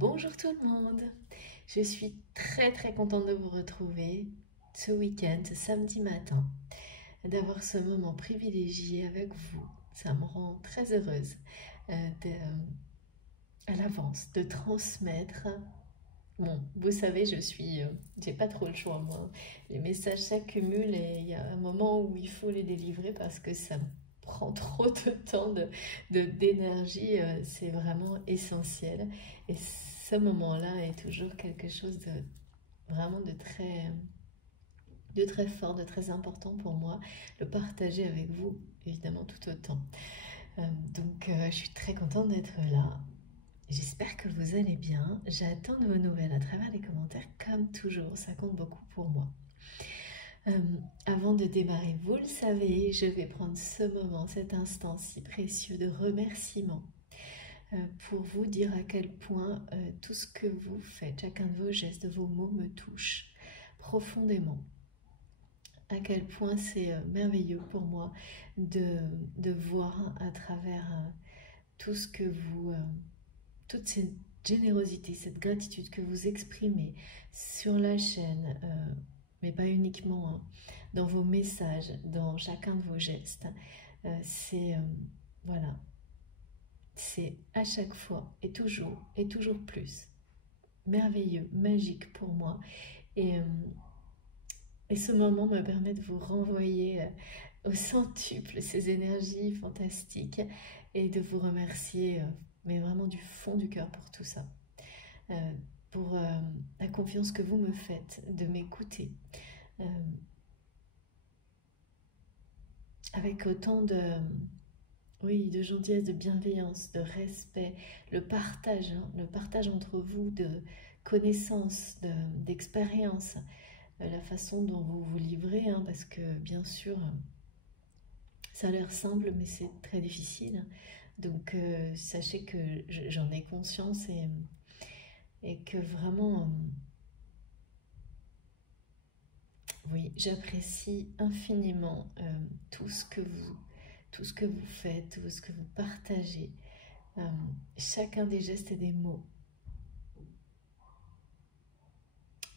Bonjour tout le monde, je suis très contente de vous retrouver ce week-end, ce samedi matin, d'avoir ce moment privilégié avec vous. Ça me rend très heureuse à l'avance de transmettre. Bon, vous savez, j'ai pas trop le choix moi. Les messages s'accumulent et il y a un moment où il faut les délivrer parce que ça me prend trop de temps d'énergie. C'est vraiment essentiel. Et ce moment-là est toujours quelque chose de vraiment de très fort, de très important pour moi. Le partager avec vous, évidemment, tout autant. Je suis très contente d'être là. J'espère que vous allez bien. J'attends de vos nouvelles à travers les commentaires, comme toujours. Ça compte beaucoup pour moi. Avant de démarrer, vous le savez, je vais prendre ce moment, cet instant si précieux de remerciement pour vous dire à quel point tout ce que vous faites, chacun de vos gestes, de vos mots me touche profondément. À quel point c'est merveilleux pour moi de voir à travers tout ce que vous... toute cette générosité, cette gratitude que vous exprimez sur la chaîne, mais pas uniquement, hein, dans vos messages, dans chacun de vos gestes, voilà, c'est à chaque fois et toujours plus merveilleux, magique pour moi. Et ce moment me permet de vous renvoyer au centuple ces énergies fantastiques et de vous remercier, mais vraiment du fond du cœur pour tout ça. Pour la confiance que vous me faites de m'écouter avec autant de gentillesse, de bienveillance, de respect, le partage entre vous de connaissances, d'expériences, la façon dont vous vous livrez, hein, parce que bien sûr, ça a l'air simple, mais c'est très difficile. Donc, sachez que j'en ai conscience et que vraiment, oui, j'apprécie infiniment tout ce que vous faites, tout ce que vous partagez, chacun des gestes et des mots.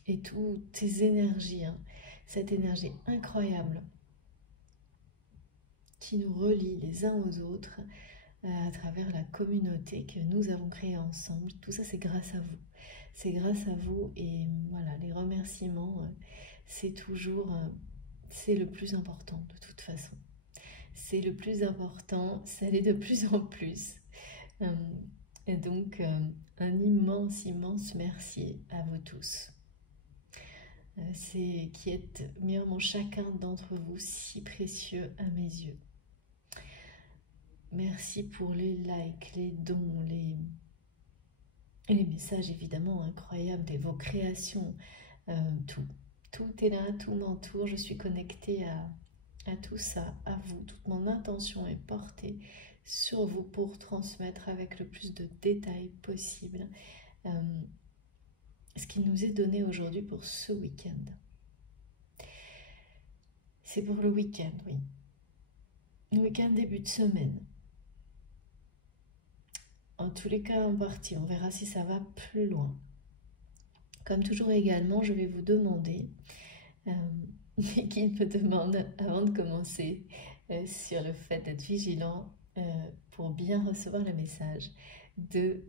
Et toutes ces énergies, hein, cette énergie incroyable qui nous relie les uns aux autres à travers la communauté que nous avons créée ensemble. Tout ça, c'est grâce à vous. C'est grâce à vous et voilà, les remerciements, c'est toujours, c'est le plus important de toute façon. C'est le plus important, ça l'est de plus en plus. Et donc, un immense merci à vous tous. Qui êtes vraiment chacun d'entre vous si précieux à mes yeux. Merci pour les likes, les dons, et les messages évidemment incroyables de vos créations. Tout est là, tout m'entoure, je suis connectée à tout ça, à vous. Toute mon intention est portée sur vous pour transmettre avec le plus de détails possible ce qui nous est donné aujourd'hui pour ce week-end. C'est pour le week-end, oui. Le week-end début de semaine. En tous les cas, en partie, on verra si ça va plus loin. Comme toujours également, je vais vous demander, mes guides me demandent avant de commencer, sur le fait d'être vigilant pour bien recevoir le message, de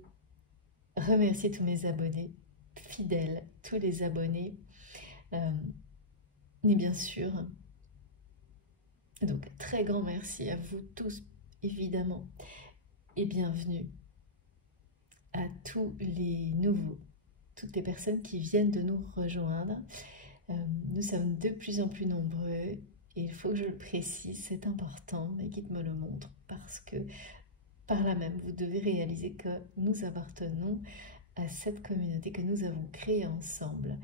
remercier tous mes abonnés fidèles, tous les abonnés, et bien sûr, donc très grand merci à vous tous évidemment et bienvenue à tous les nouveaux, toutes les personnes qui viennent de nous rejoindre. Nous sommes de plus en plus nombreux et il faut que je le précise, c'est important, mes guides me le montrent parce que par là même vous devez réaliser que nous appartenons à cette communauté que nous avons créée ensemble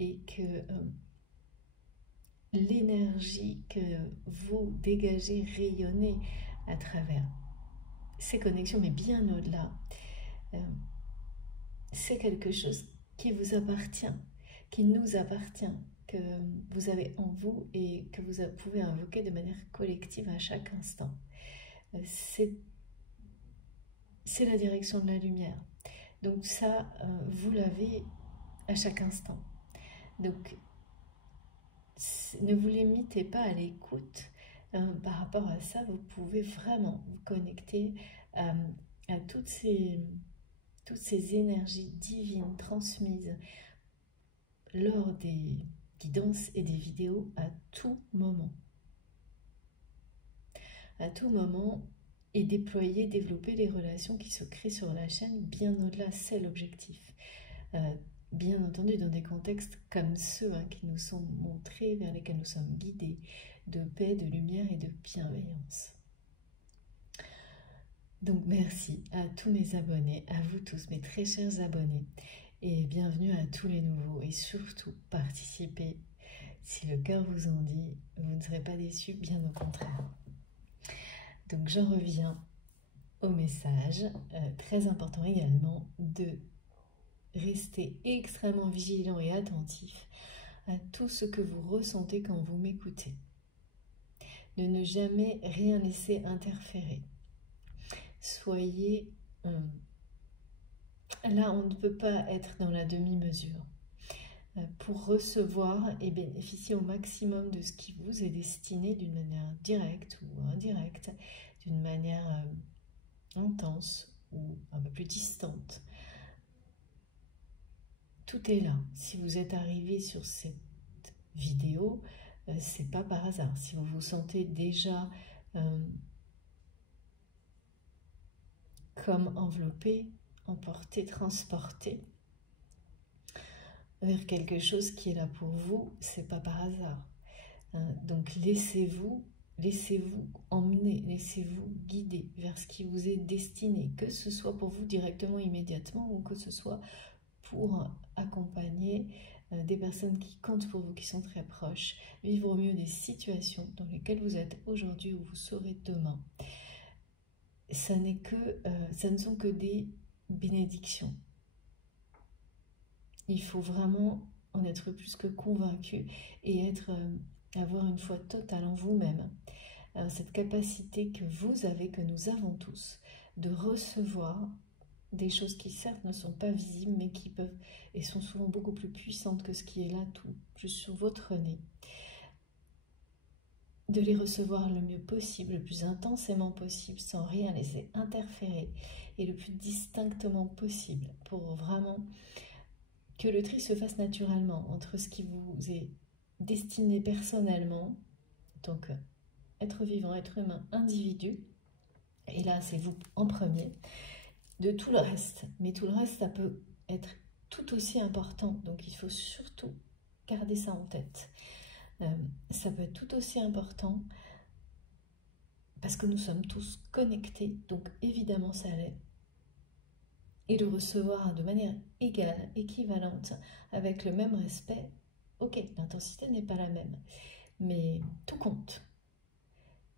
et que l'énergie que vous dégagez, rayonnez à travers ces connexions, mais bien au-delà, c'est quelque chose qui vous appartient, qui nous appartient, que vous avez en vous et que vous pouvez invoquer de manière collective à chaque instant. C'est la direction de la lumière. Donc ça, vous l'avez à chaque instant. Donc, ne vous limitez pas à l'écoute. Par rapport à ça, vous pouvez vraiment vous connecter à toutes ces énergies divines transmises lors des guidances et des vidéos à tout moment. À tout moment, et déployer, développer les relations qui se créent sur la chaîne, bien au-delà, c'est l'objectif. Bien entendu, dans des contextes comme ceux qui nous sont montrés, vers lesquels nous sommes guidés, de paix, de lumière et de bienveillance. Donc merci à tous mes abonnés, à vous tous, mes très chers abonnés, et bienvenue à tous les nouveaux, et surtout participez. Si le cœur vous en dit, vous ne serez pas déçus, bien au contraire. Donc j'en reviens au message, très important également, de rester extrêmement vigilant et attentif à tout ce que vous ressentez quand vous m'écoutez. De ne jamais rien laisser interférer. Soyez... là, on ne peut pas être dans la demi-mesure. Pour recevoir et bénéficier au maximum de ce qui vous est destiné d'une manière directe ou indirecte, d'une manière intense ou un peu plus distante. Tout est là. Si vous êtes arrivé sur cette vidéo, c'est pas par hasard. Si vous vous sentez déjà comme enveloppé, emporté, transporté vers quelque chose qui est là pour vous, c'est pas par hasard. Donc laissez-vous emmener, laissez-vous guider vers ce qui vous est destiné, que ce soit pour vous directement, immédiatement, ou que ce soit pour accompagner des personnes qui comptent pour vous, qui sont très proches, vivre au mieux des situations dans lesquelles vous êtes aujourd'hui ou vous serez demain. Ça ne sont que des bénédictions. Il faut vraiment en être plus que convaincu et avoir une foi totale en vous-même. Cette capacité que vous avez, que nous avons tous, de recevoir des choses qui certes ne sont pas visibles, mais qui peuvent et sont souvent beaucoup plus puissantes que ce qui est là tout juste sur votre nez. De les recevoir le mieux possible, le plus intensément possible, sans rien laisser interférer, et le plus distinctement possible, pour vraiment que le tri se fasse naturellement entre ce qui vous est destiné personnellement, donc être vivant, être humain, individu, et là c'est vous en premier, de tout le reste. Mais tout le reste, ça peut être tout aussi important, donc il faut surtout garder ça en tête. Ça peut être tout aussi important parce que nous sommes tous connectés, donc évidemment ça l'est. Et le recevoir de manière égale, équivalente, avec le même respect, ok, l'intensité n'est pas la même, mais tout compte.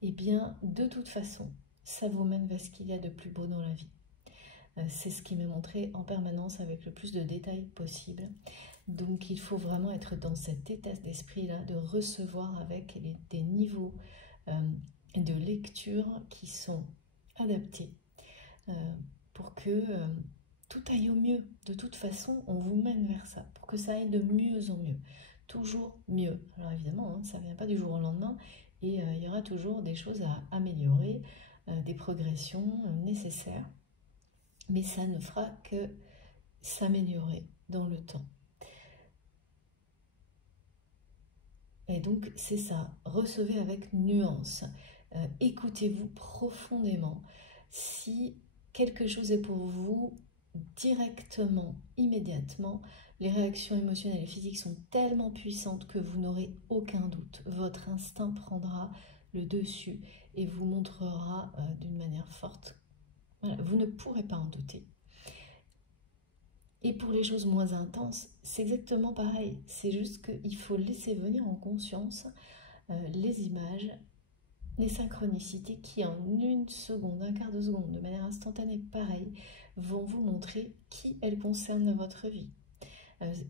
Et bien, de toute façon, ça vous mène vers ce qu'il y a de plus beau dans la vie. C'est ce qui m'est montré en permanence avec le plus de détails possible. Donc il faut vraiment être dans cet état d'esprit-là, de recevoir avec des niveaux de lecture qui sont adaptés pour que tout aille au mieux. De toute façon, on vous mène vers ça, pour que ça aille de mieux en mieux. Toujours mieux. Alors évidemment, ça ne vient pas du jour au lendemain et il y aura toujours des choses à améliorer, des progressions nécessaires. Mais ça ne fera que s'améliorer dans le temps. Et donc, c'est ça, recevez avec nuance. Écoutez-vous profondément. Si quelque chose est pour vous directement, immédiatement, les réactions émotionnelles et physiques sont tellement puissantes que vous n'aurez aucun doute. Votre instinct prendra le dessus et vous montrera d'une manière forte. Voilà, vous ne pourrez pas en douter. Et pour les choses moins intenses, c'est exactement pareil. C'est juste qu'il faut laisser venir en conscience les images, les synchronicités qui en une seconde, un quart de seconde, de manière instantanée, pareil, vont vous montrer qui elles concernent dans votre vie.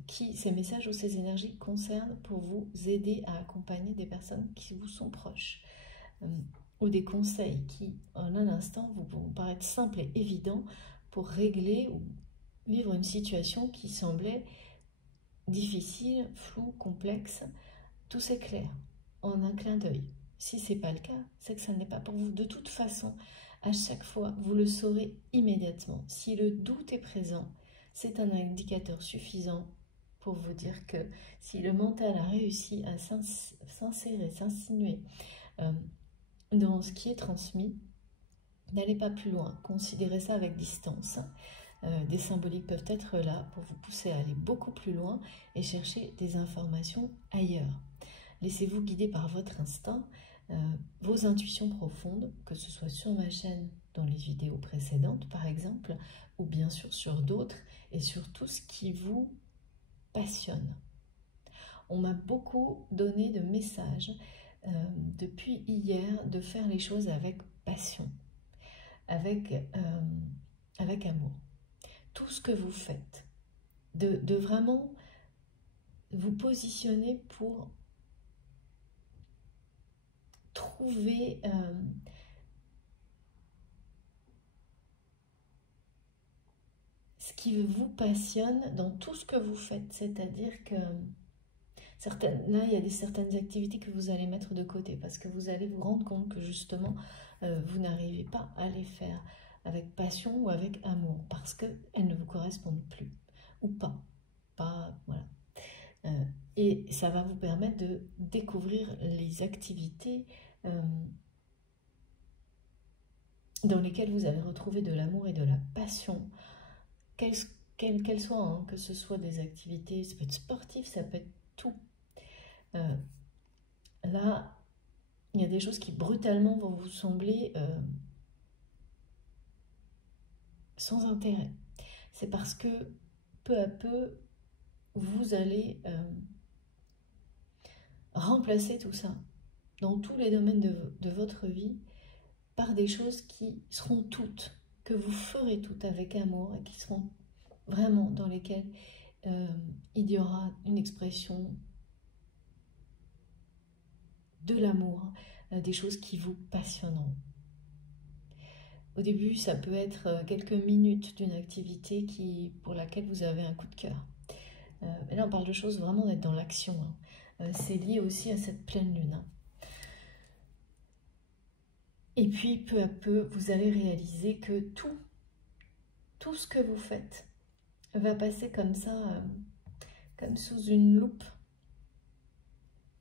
Qui ces messages ou ces énergies concernent pour vous aider à accompagner des personnes qui vous sont proches. Ou des conseils qui, en un instant, vous vont paraître simples et évidents pour régler ou vivre une situation qui semblait difficile, floue, complexe. Tout s'éclaire en un clin d'œil. Si ce n'est pas le cas, c'est que ça n'est pas pour vous. De toute façon, à chaque fois, vous le saurez immédiatement. Si le doute est présent, c'est un indicateur suffisant pour vous dire que si le mental a réussi à s'insérer, s'insinuer dans ce qui est transmis, n'allez pas plus loin. Considérez ça avec distance. Des symboliques peuvent être là pour vous pousser à aller beaucoup plus loin et chercher des informations ailleurs. Laissez-vous guider par votre instinct, vos intuitions profondes, que ce soit sur ma chaîne, dans les vidéos précédentes par exemple, ou bien sûr sur d'autres, et sur tout ce qui vous passionne. On m'a beaucoup donné de messages depuis hier de faire les choses avec passion, avec amour. Tout ce que vous faites, de vraiment vous positionner pour trouver ce qui vous passionne dans tout ce que vous faites. C'est-à-dire que là, il y a certaines activités que vous allez mettre de côté parce que vous allez vous rendre compte que justement, vous n'arrivez pas à les faire avec passion ou avec amour parce qu'elles ne vous correspondent plus ou pas. Voilà. Et ça va vous permettre de découvrir les activités dans lesquelles vous allez retrouver de l'amour et de la passion, qu'elles soient, hein, que ce soit des activités, ça peut être sportif, ça peut être tout. Là, il y a des choses qui brutalement vont vous sembler sans intérêt. C'est parce que peu à peu, vous allez remplacer tout ça dans tous les domaines de votre vie par des choses qui seront toutes, que vous ferez toutes avec amour et qui seront vraiment dans lesquelles il y aura une expression de l'amour, des choses qui vous passionneront. Au début, ça peut être quelques minutes d'une activité pour laquelle vous avez un coup de cœur. Mais là, on parle de choses vraiment d'être dans l'action. Hein. C'est lié aussi à cette pleine lune. Hein. Et puis, peu à peu, vous allez réaliser que tout ce que vous faites va passer comme ça, comme sous une loupe,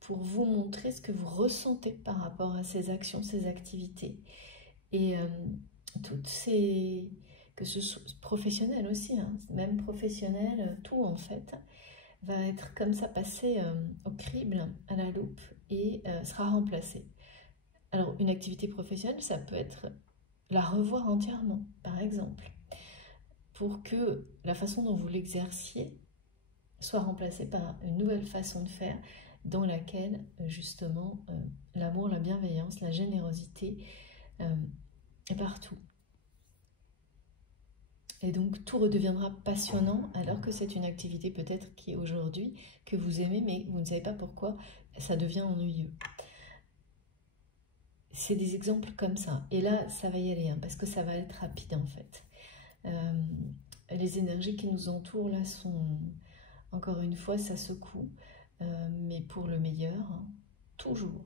pour vous montrer ce que vous ressentez par rapport à ces actions, ces activités. Et toutes ces... que ce soit professionnel aussi, hein, même professionnel, tout en fait, va être comme ça passé au crible, à la loupe, et sera remplacé. Alors, une activité professionnelle, ça peut être la revoir entièrement, par exemple, pour que la façon dont vous l'exerciez soit remplacée par une nouvelle façon de faire dans laquelle, justement, l'amour, la bienveillance, la générosité est partout. Et donc, tout redeviendra passionnant alors que c'est une activité peut-être qui, aujourd'hui, que vous aimez, mais vous ne savez pas pourquoi, ça devient ennuyeux. C'est des exemples comme ça. Et là, ça va y aller, hein, parce que ça va être rapide, en fait. Les énergies qui nous entourent, là, sont... Encore une fois, ça secoue, mais pour le meilleur, hein, toujours.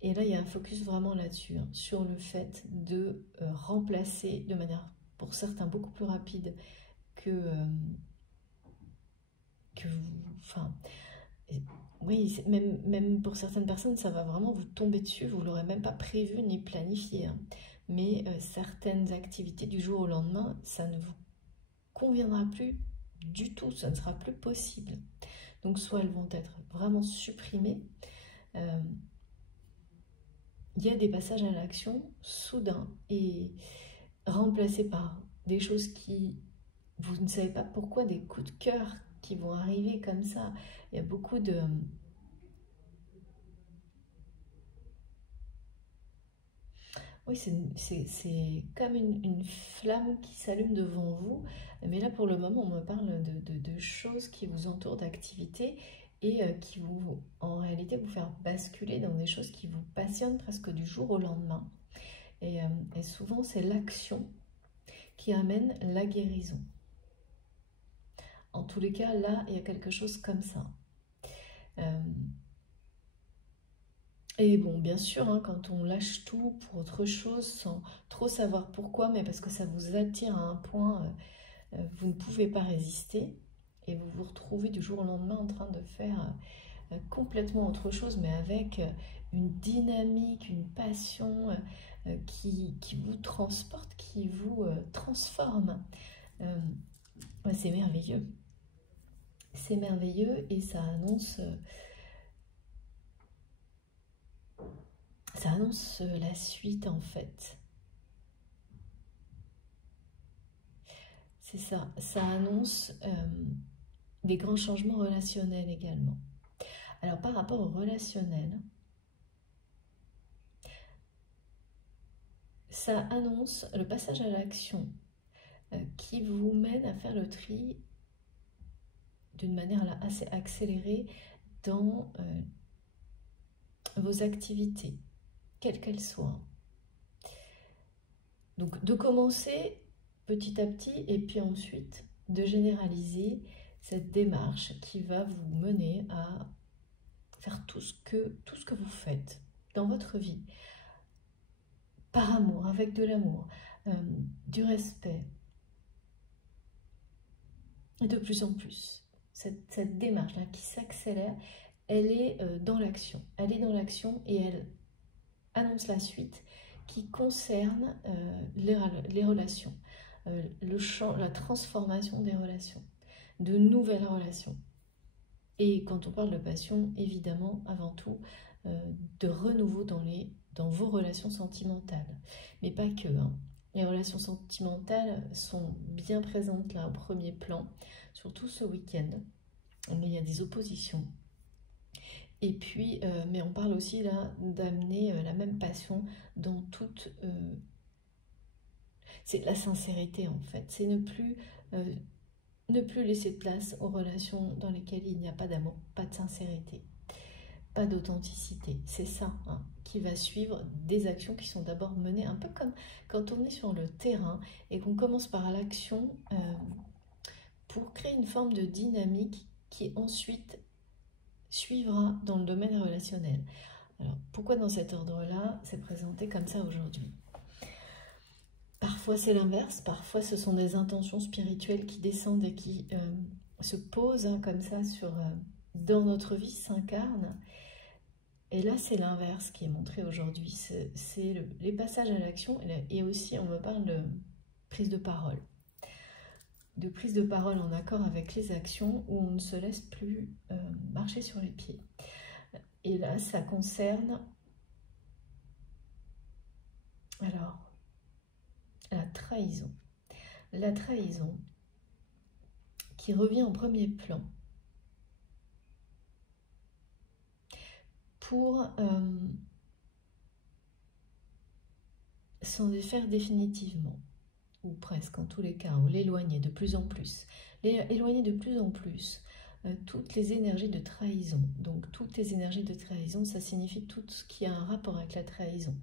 Et là, il y a un focus vraiment là-dessus, hein, sur le fait de remplacer de manière, pour certains, beaucoup plus rapide que enfin, oui, même pour certaines personnes, ça va vraiment vous tomber dessus, vous ne l'aurez même pas prévu ni planifié. Hein. Mais certaines activités du jour au lendemain, ça ne vous conviendra plus du tout, ça ne sera plus possible. Donc soit elles vont être vraiment supprimées, il y a des passages à l'action soudains et remplacés par des choses qui, vous ne savez pas pourquoi, des coups de cœur qui vont arriver comme ça. Il y a beaucoup de... Oui, c'est comme une flamme qui s'allume devant vous. Mais là, pour le moment, on me parle de choses qui vous entourent, d'activités, et qui vont, en réalité, vous faire basculer dans des choses qui vous passionnent presque du jour au lendemain. Et souvent, c'est l'action qui amène la guérison. En tous les cas, là, il y a quelque chose comme ça. Et bon, bien sûr, hein, quand on lâche tout pour autre chose, sans trop savoir pourquoi, mais parce que ça vous attire à un point, vous ne pouvez pas résister, et vous vous retrouvez du jour au lendemain en train de faire complètement autre chose, mais avec une dynamique, une passion qui vous transporte, qui vous transforme. C'est merveilleux. C'est merveilleux et ça annonce la suite en fait. C'est ça, ça annonce des grands changements relationnels également. Alors par rapport au relationnel, ça annonce le passage à l'action qui vous mène à faire le tri d'une manière là, assez accélérée dans vos activités, quelles qu'elles soient. Donc de commencer petit à petit et puis ensuite de généraliser cette démarche qui va vous mener à faire tout ce que vous faites dans votre vie, par amour, avec de l'amour, du respect, et de plus en plus. Cette démarche-là qui s'accélère, elle est dans l'action. Elle est dans l'action et elle annonce la suite qui concerne les relations, la transformation des relations, de nouvelles relations. Et quand on parle de passion, évidemment, avant tout, de renouveau dans vos relations sentimentales. Mais pas que. Hein. Les relations sentimentales sont bien présentes là au premier plan, surtout ce week-end. Il y a des oppositions. Et puis, mais on parle aussi là d'amener la même passion dans toute... c'est la sincérité en fait. C'est ne plus laisser de place aux relations dans lesquelles il n'y a pas d'amour, pas de sincérité, pas d'authenticité. C'est ça hein, qui va suivre des actions qui sont d'abord menées un peu comme quand on est sur le terrain et qu'on commence par l'action pour créer une forme de dynamique qui ensuite suivra dans le domaine relationnel. Alors, pourquoi dans cet ordre-là, c'est présenté comme ça aujourd'hui? Parfois c'est l'inverse, parfois ce sont des intentions spirituelles qui descendent et qui se posent hein, comme ça dans notre vie, s'incarnent. Et là c'est l'inverse qui est montré aujourd'hui, c'est les passages à l'action et aussi on me parle de prise de parole. De prise de parole en accord avec les actions où on ne se laisse plus marcher sur les pieds. Et là, ça concerne alors la trahison. La trahison qui revient en premier plan pour s'en défaire définitivement, ou presque en tous les cas, ou l'éloigner de plus en plus. Éloigner de plus en plus toutes les énergies de trahison. Donc toutes les énergies de trahison, ça signifie tout ce qui a un rapport avec la trahison.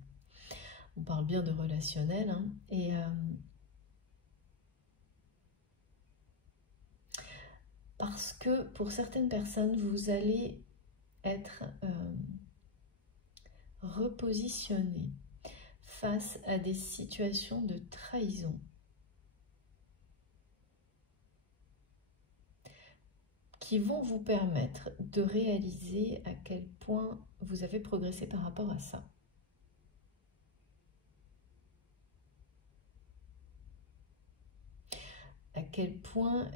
On parle bien de relationnel, hein, et parce que pour certaines personnes, vous allez être repositionné face à des situations de trahison. Qui vont vous permettre de réaliser à quel point vous avez progressé par rapport à ça. À quel point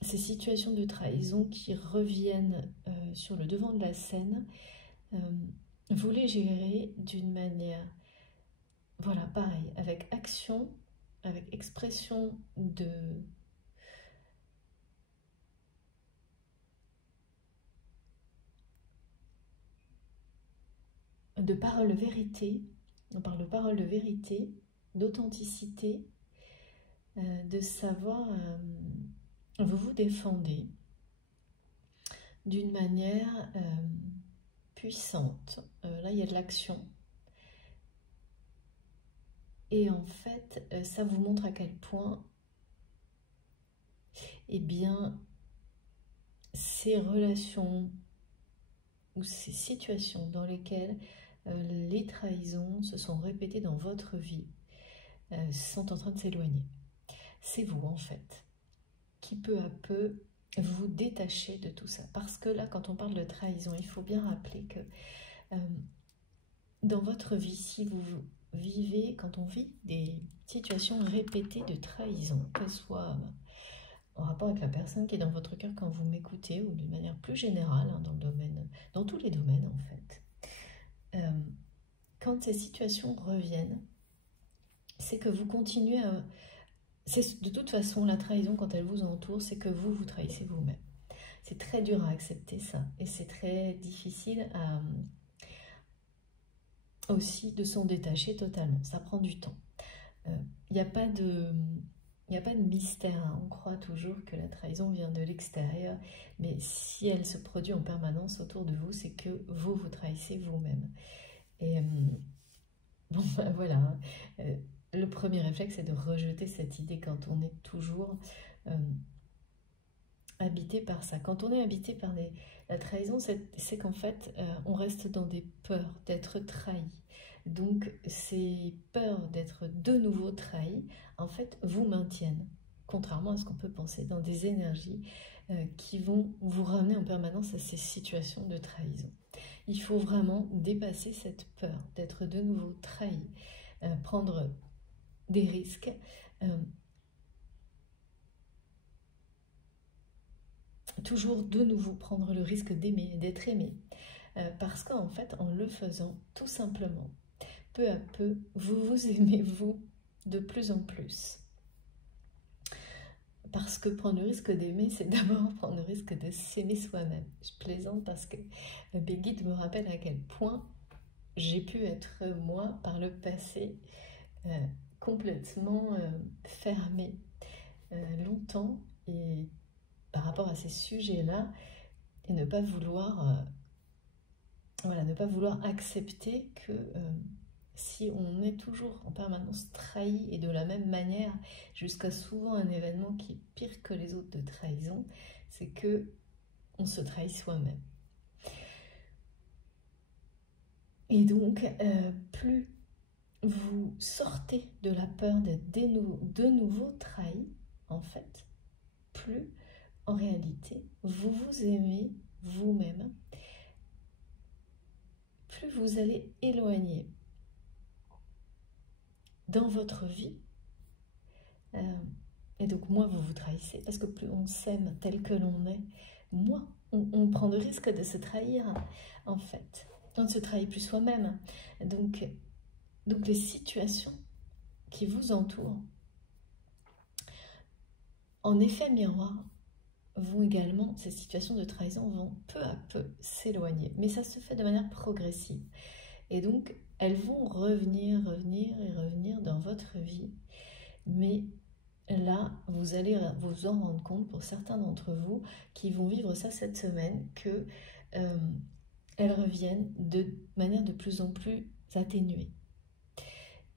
ces situations de trahison qui reviennent sur le devant de la scène, vous les gérez d'une manière, voilà, pareil, avec action, avec expression de parole de vérité, on parle de parole de vérité, d'authenticité, de savoir, vous vous défendez d'une manière puissante. Là, il y a de l'action. Et en fait, ça vous montre à quel point eh bien, ces relations ou ces situations dans lesquelles les trahisons se sont répétées dans votre vie sont en train de s'éloigner. C'est vous, en fait, qui peu à peu vous détachez de tout ça. Parce que là, quand on parle de trahison, il faut bien rappeler que dans votre vie, si vous vivez, quand on vit des situations répétées de trahison, qu'elles soient en rapport avec la personne qui est dans votre cœur quand vous m'écoutez, ou d'une manière plus générale, hein, dans tous les domaines en fait, quand ces situations reviennent, c'est que vous continuez à... De toute façon, la trahison, quand elle vous entoure, c'est que vous trahissez vous-même. C'est très dur à accepter ça, et c'est très difficile aussi de s'en détacher totalement. Ça prend du temps. Il n'y a pas de mystère, hein. On croit toujours que la trahison vient de l'extérieur, mais si elle se produit en permanence autour de vous, c'est que vous trahissez vous-même. Et bon, ben voilà, le premier réflexe, c'est de rejeter cette idée quand on est toujours habité par ça. Quand on est habité par la trahison, c'est qu'en fait, on reste dans des peurs d'être trahi. Donc, ces peurs d'être de nouveau trahi, en fait, vous maintiennent, contrairement à ce qu'on peut penser, dans des énergies qui vont vous ramener en permanence à ces situations de trahison. Il faut vraiment dépasser cette peur d'être de nouveau trahi, prendre des risques, toujours de nouveau prendre le risque d'aimer, d'être aimé, parce qu'en fait, en le faisant, tout simplement, peu à peu, vous vous aimez, vous, de plus en plus. Parce que prendre le risque d'aimer, c'est d'abord prendre le risque de s'aimer soi-même. Je plaisante parce que Béguide me rappelle à quel point j'ai pu être, moi, par le passé, complètement fermée longtemps, et par rapport à ces sujets-là, et ne pas vouloir, voilà, ne pas vouloir accepter que si on est toujours en permanence trahi, et de la même manière, jusqu'à souvent un événement qui est pire que les autres de trahison, c'est que on se trahit soi-même. Et donc, plus vous sortez de la peur d'être de nouveau trahi, en fait, plus, en réalité, vous vous aimez vous-même, plus vous allez éloigner dans votre vie, et donc moins vous vous trahissez, parce que plus on s'aime tel que l'on est, moins on prend le risque de se trahir, en fait. On ne se trahit plus soi-même. Donc les situations qui vous entourent, en effet miroir, vont également, ces situations de trahison vont peu à peu s'éloigner. Mais ça se fait de manière progressive. Et donc, elles vont revenir dans votre vie. Mais là, vous allez vous en rendre compte, pour certains d'entre vous qui vont vivre ça cette semaine, que elles reviennent de manière de plus en plus atténuée.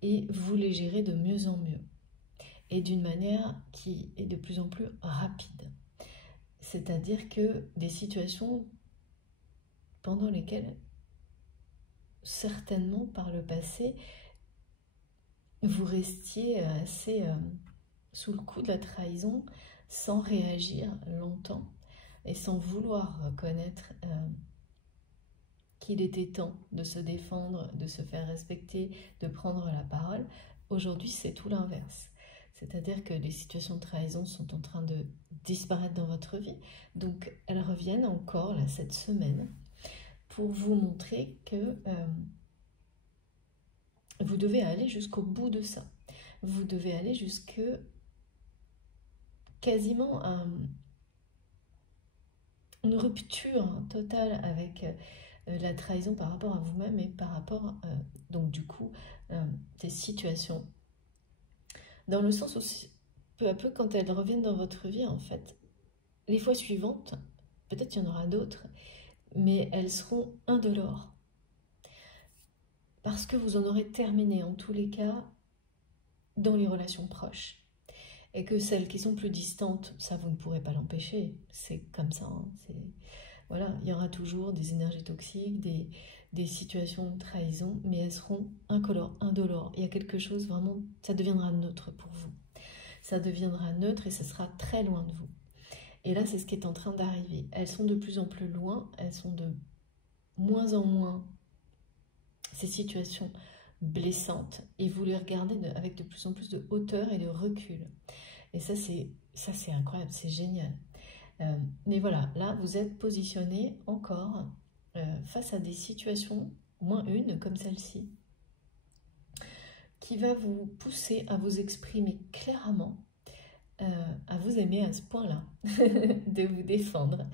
Et vous les gérez de mieux en mieux. Et d'une manière qui est de plus en plus rapide. C'est-à-dire que des situations pendant lesquelles, certainement par le passé, vous restiez assez sous le coup de la trahison, sans réagir longtemps et sans vouloir reconnaître qu'il était temps de se défendre, de se faire respecter, de prendre la parole. Aujourd'hui, c'est tout l'inverse. C'est-à-dire que les situations de trahison sont en train de disparaître dans votre vie. Donc, elles reviennent encore là, cette semaine, pour vous montrer que vous devez aller jusqu'au bout de ça. Vous devez aller jusque quasiment une rupture totale avec la trahison par rapport à vous-même et par rapport, donc du coup, des situations. Dans le sens où, peu à peu, quand elles reviennent dans votre vie, en fait, les fois suivantes, peut-être qu'il y en aura d'autres, mais elles seront indolores. Parce que vous en aurez terminé, en tous les cas, dans les relations proches. Et que celles qui sont plus distantes, ça vous ne pourrez pas l'empêcher. C'est comme ça. Hein, voilà, il y aura toujours des énergies toxiques, des situations de trahison, mais elles seront incolores, indolores. Il y a quelque chose vraiment, ça deviendra neutre pour vous. Ça deviendra neutre et ça sera très loin de vous. Et là, c'est ce qui est en train d'arriver. Elles sont de plus en plus loin, elles sont de moins en moins, ces situations blessantes, et vous les regardez avec de plus en plus de hauteur et de recul. Et ça, c'est incroyable, c'est génial. Mais voilà, là, vous êtes positionné encore face à des situations, au moins une comme celle-ci, qui va vous pousser à vous exprimer clairement, à vous aimer à ce point-là, de vous défendre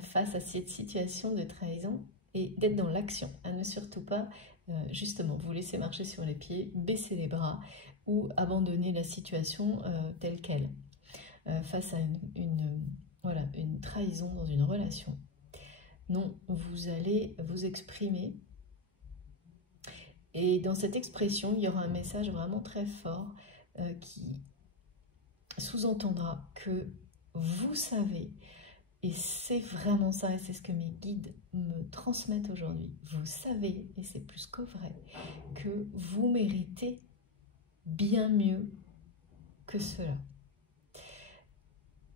face à cette situation de trahison et d'être dans l'action, à ne surtout pas justement vous laisser marcher sur les pieds, baisser les bras ou abandonner la situation telle qu'elle face à voilà, une trahison dans une relation. Non, vous allez vous exprimer et dans cette expression, il y aura un message vraiment très fort qui sous-entendra que vous savez, et c'est vraiment ça, et c'est ce que mes guides me transmettent aujourd'hui, vous savez, et c'est plus que vrai, que vous méritez bien mieux que cela.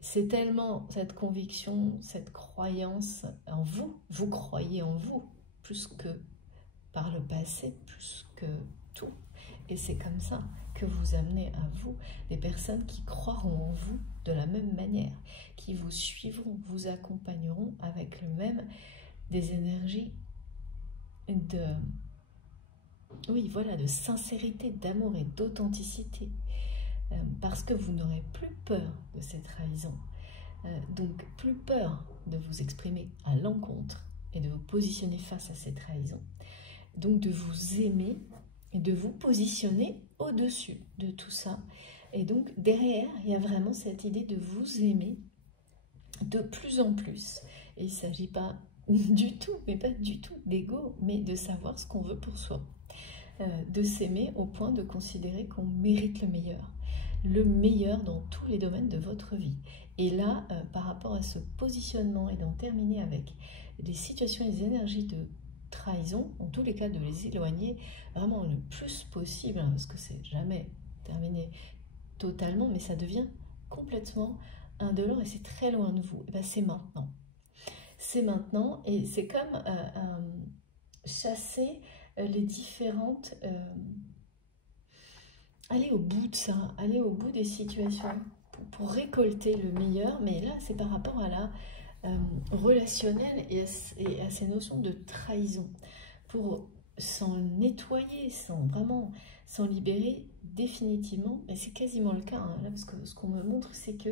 C'est tellement cette conviction, cette croyance en vous, vous croyez en vous, plus que par le passé, plus que tout. Et c'est comme ça que vous amenez à vous des personnes qui croiront en vous de la même manière, qui vous suivront, vous accompagneront avec le même, des énergies de, oui, voilà, de sincérité, d'amour et d'authenticité. Parce que vous n'aurez plus peur de ces trahisons. Donc plus peur de vous exprimer à l'encontre et de vous positionner face à ces trahisons. Donc de vous aimer et de vous positionner au-dessus de tout ça. Et donc derrière, il y a vraiment cette idée de vous aimer de plus en plus. Et il ne s'agit pas du tout, mais pas du tout d'ego, mais de savoir ce qu'on veut pour soi. De s'aimer au point de considérer qu'on mérite le meilleur dans tous les domaines de votre vie. Et là, par rapport à ce positionnement et d'en terminer avec les situations et les énergies de trahison, en tous les cas de les éloigner vraiment le plus possible, hein, parce que c'est jamais terminé totalement, mais ça devient complètement indolore et c'est très loin de vous. Et ben c'est maintenant. C'est maintenant et c'est comme chasser les différentes... aller au bout de ça, aller au bout des situations pour récolter le meilleur, mais là c'est par rapport à la relationnelle et à ces notions de trahison, pour s'en nettoyer, s'en libérer définitivement, et c'est quasiment le cas, hein, là, parce que ce qu'on me montre c'est que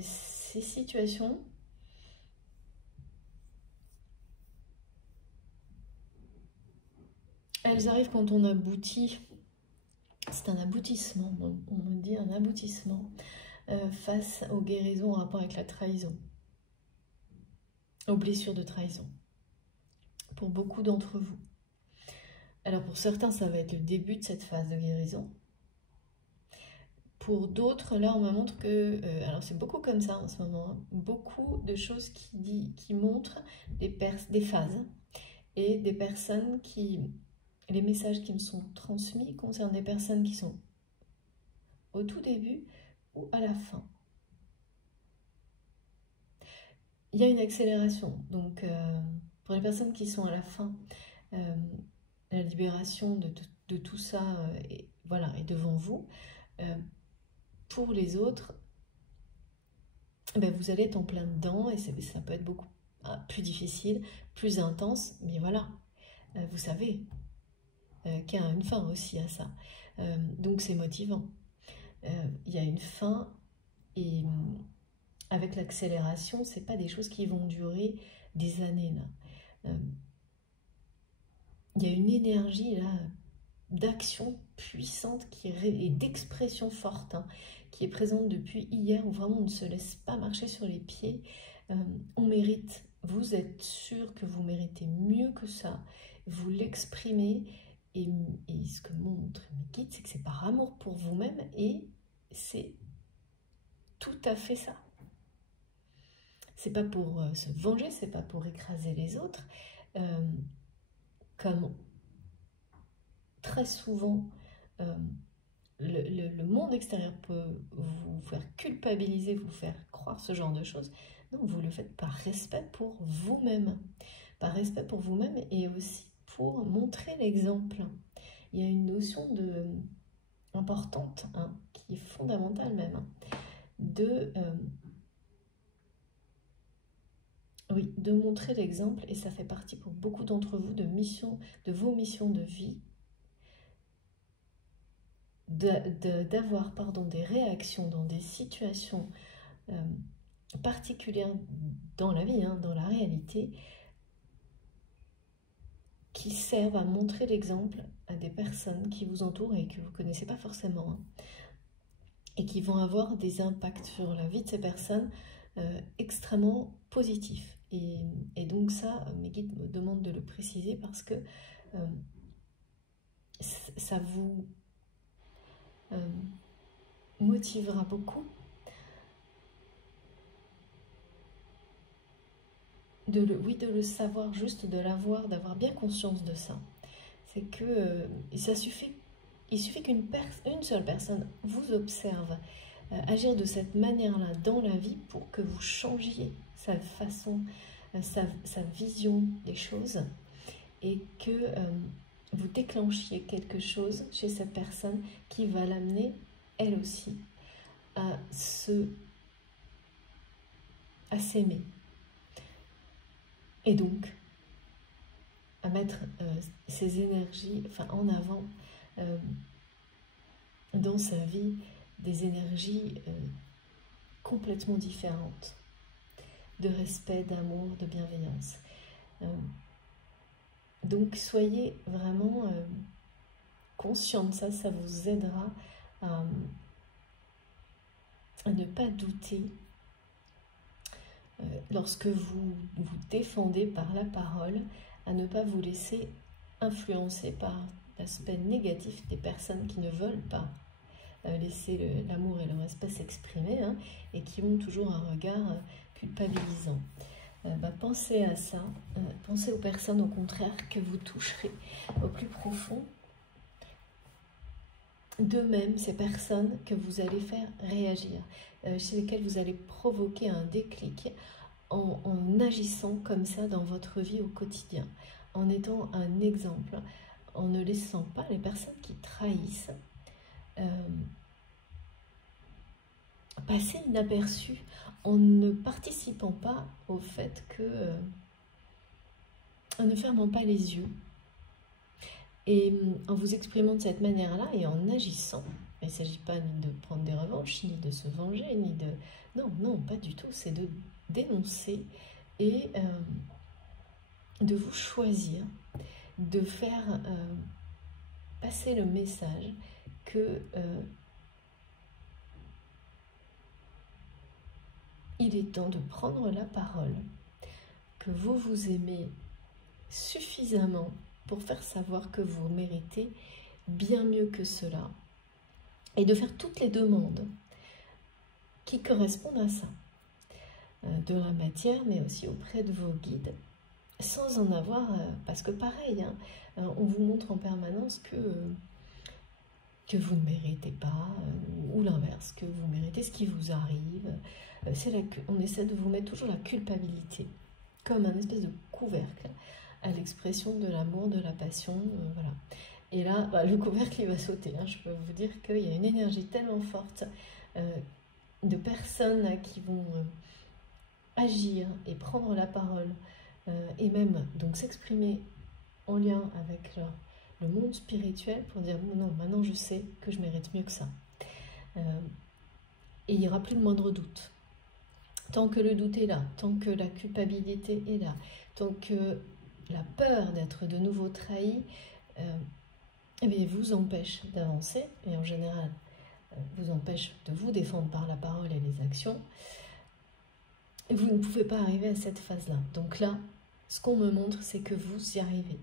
ces situations, elles arrivent quand on aboutit. C'est un aboutissement, on me dit un aboutissement face aux guérisons en rapport avec la trahison, aux blessures de trahison, pour beaucoup d'entre vous. Alors pour certains, ça va être le début de cette phase de guérison. Pour d'autres, là on me montre que, alors c'est beaucoup comme ça en ce moment, hein, beaucoup de choses qui montrent des phases et des personnes qui... Les messages qui me sont transmis concernent des personnes qui sont au tout début ou à la fin. Il y a une accélération. Donc, pour les personnes qui sont à la fin, la libération de tout ça voilà, est devant vous. Pour les autres, ben, vous allez être en plein dedans et ça peut être beaucoup plus difficile, plus intense. Mais voilà, vous savez qu'il y a une fin aussi à ça. Donc c'est motivant. Il y a une fin et avec l'accélération, c'est pas des choses qui vont durer des années là. Il y a une énergie là d'action puissante et d'expression forte hein, qui est présente depuis hier, où vraiment on ne se laisse pas marcher sur les pieds. On mérite, vous êtes sûr que vous méritez mieux que ça, vous l'exprimez. Et ce que montre mes guides, c'est que c'est par amour pour vous-même et c'est tout à fait ça. C'est pas pour se venger, c'est pas pour écraser les autres. Comme très souvent, le monde extérieur peut vous faire culpabiliser, vous faire croire ce genre de choses. Donc vous le faites par respect pour vous-même. Par respect pour vous-même et aussi pour montrer l'exemple. Il y a une notion importante, hein, qui est fondamentale même, hein, de montrer l'exemple, et ça fait partie pour beaucoup d'entre vous de vos missions de vie, d'avoir des réactions dans des situations particulières dans la vie, hein, dans la réalité, qui servent à montrer l'exemple à des personnes qui vous entourent et que vous ne connaissez pas forcément, hein, et qui vont avoir des impacts sur la vie de ces personnes extrêmement positifs. Et donc ça, mes guides me demandent de le préciser parce que ça vous motivera beaucoup de le savoir, juste de l'avoir, d'avoir bien conscience de ça. C'est que il suffit qu'une seule personne vous observe agir de cette manière-là dans la vie pour que vous changiez sa façon, sa vision des choses, et que vous déclenchiez quelque chose chez cette personne qui va l'amener, elle aussi, à s'aimer. Et donc, à mettre ses énergies en avant dans sa vie, des énergies complètement différentes, de respect, d'amour, de bienveillance. Donc soyez vraiment conscient de ça, ça vous aidera à ne pas douter lorsque vous vous défendez par la parole, à ne pas vous laisser influencer par l'aspect négatif des personnes qui ne veulent pas laisser l'amour et le respect s'exprimer, hein, et qui ont toujours un regard culpabilisant. Pensez à ça, pensez aux personnes au contraire que vous toucherez au plus profond. De même, ces personnes que vous allez faire réagir, chez lesquelles vous allez provoquer un déclic en agissant comme ça dans votre vie au quotidien, en étant un exemple, en ne laissant pas les personnes qui trahissent passer inaperçues, en ne participant pas au fait que... en ne fermant pas les yeux. Et en vous exprimant de cette manière-là et en agissant, il ne s'agit pas ni de prendre des revanches, ni de se venger, ni de... Non, non, pas du tout. C'est de dénoncer et de vous choisir, de faire passer le message que il est temps de prendre la parole, que vous vous aimez suffisamment pour faire savoir que vous méritez bien mieux que cela, et de faire toutes les demandes qui correspondent à ça, de la matière, mais aussi auprès de vos guides, sans en avoir, parce que pareil, hein, on vous montre en permanence que vous ne méritez pas, ou l'inverse, que vous méritez ce qui vous arrive. On essaie de vous mettre toujours la culpabilité, comme un espèce de couvercle à l'expression de l'amour, de la passion, voilà. Et là, le couvercle, il va sauter, hein. Je peux vous dire qu'il y a une énergie tellement forte de personnes là, qui vont agir et prendre la parole, et même donc s'exprimer en lien avec le monde spirituel pour dire non, maintenant je sais que je mérite mieux que ça. Et il n'y aura plus le moindre doute. Tant que le doute est là, tant que la culpabilité est là, tant que la peur d'être de nouveau trahi vous empêche d'avancer, et en général vous empêche de vous défendre par la parole et les actions, vous ne pouvez pas arriver à cette phase-là. Donc là, ce qu'on me montre, c'est que vous y arrivez.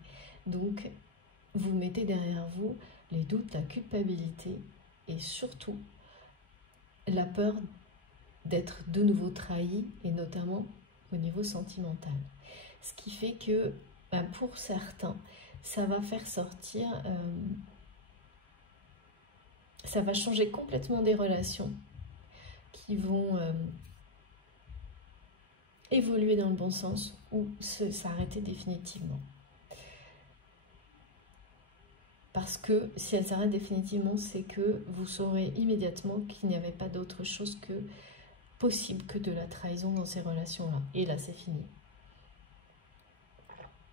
Donc, vous mettez derrière vous les doutes, la culpabilité et surtout la peur d'être de nouveau trahi, et notamment au niveau sentimental. Ce qui fait que ben, pour certains, ça va faire sortir, ça va changer complètement des relations qui vont évoluer dans le bon sens ou s'arrêter définitivement. Parce que si elle s'arrête définitivement, c'est que vous saurez immédiatement qu'il n'y avait pas d'autre chose que possible que de la trahison dans ces relations-là. Et là, c'est fini.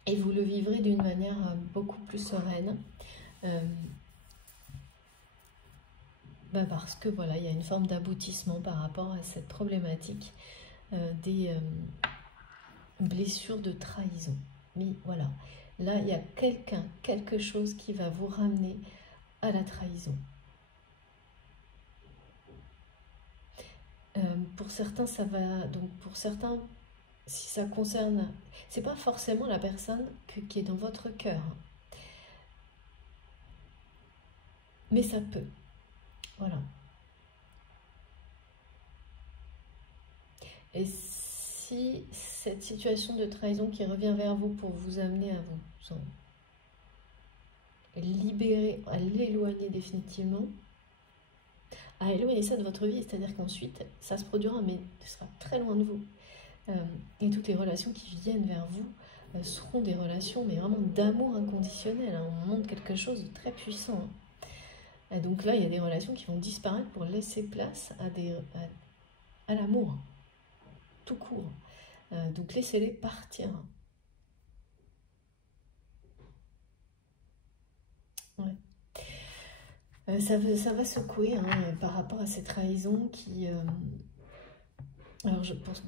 Et vous le vivrez d'une manière beaucoup plus sereine. Ben parce que voilà, il y a une forme d'aboutissement par rapport à cette problématique des blessures de trahison. Mais voilà, là, il y a quelque chose qui va vous ramener à la trahison. Pour certains, ça va... Donc, pour certains, si ça concerne... C'est pas forcément la personne qui est dans votre cœur. Mais ça peut. Voilà. Et si cette situation de trahison qui revient vers vous pour vous amener à vous libérer, à l'éloigner définitivement, à éloigner ça de votre vie, c'est-à-dire qu'ensuite, ça se produira, mais ce sera très loin de vous. Et toutes les relations qui viennent vers vous seront des relations, mais vraiment d'amour inconditionnel. Hein. On montre quelque chose de très puissant. Hein. Donc là, il y a des relations qui vont disparaître pour laisser place à l'amour, tout court. Donc laissez-les partir. Ouais. Ça va secouer hein, par rapport à ces trahisons qui... alors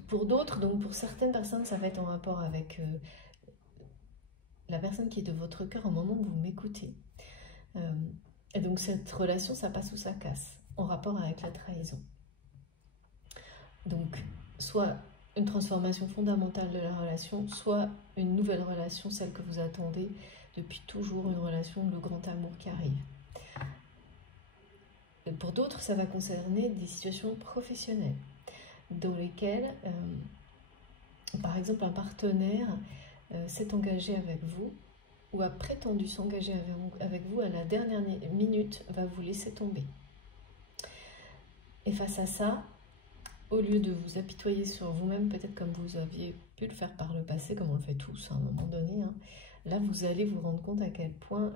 pour d'autres, donc pour certaines personnes, ça va être en rapport avec la personne qui est de votre cœur au moment où vous m'écoutez. Et donc cette relation, ça passe ou ça casse, en rapport avec la trahison. Donc, soit une transformation fondamentale de la relation, soit une nouvelle relation, celle que vous attendez depuis toujours, une relation, le grand amour qui arrive. Et pour d'autres, ça va concerner des situations professionnelles, dans lesquelles, par exemple, un partenaire s'est engagé avec vous, ou a prétendu s'engager avec vous, à la dernière minute, va vous laisser tomber. Et face à ça, au lieu de vous apitoyer sur vous-même, peut-être comme vous aviez pu le faire par le passé, comme on le fait tous à un moment donné, hein, là vous allez vous rendre compte à quel point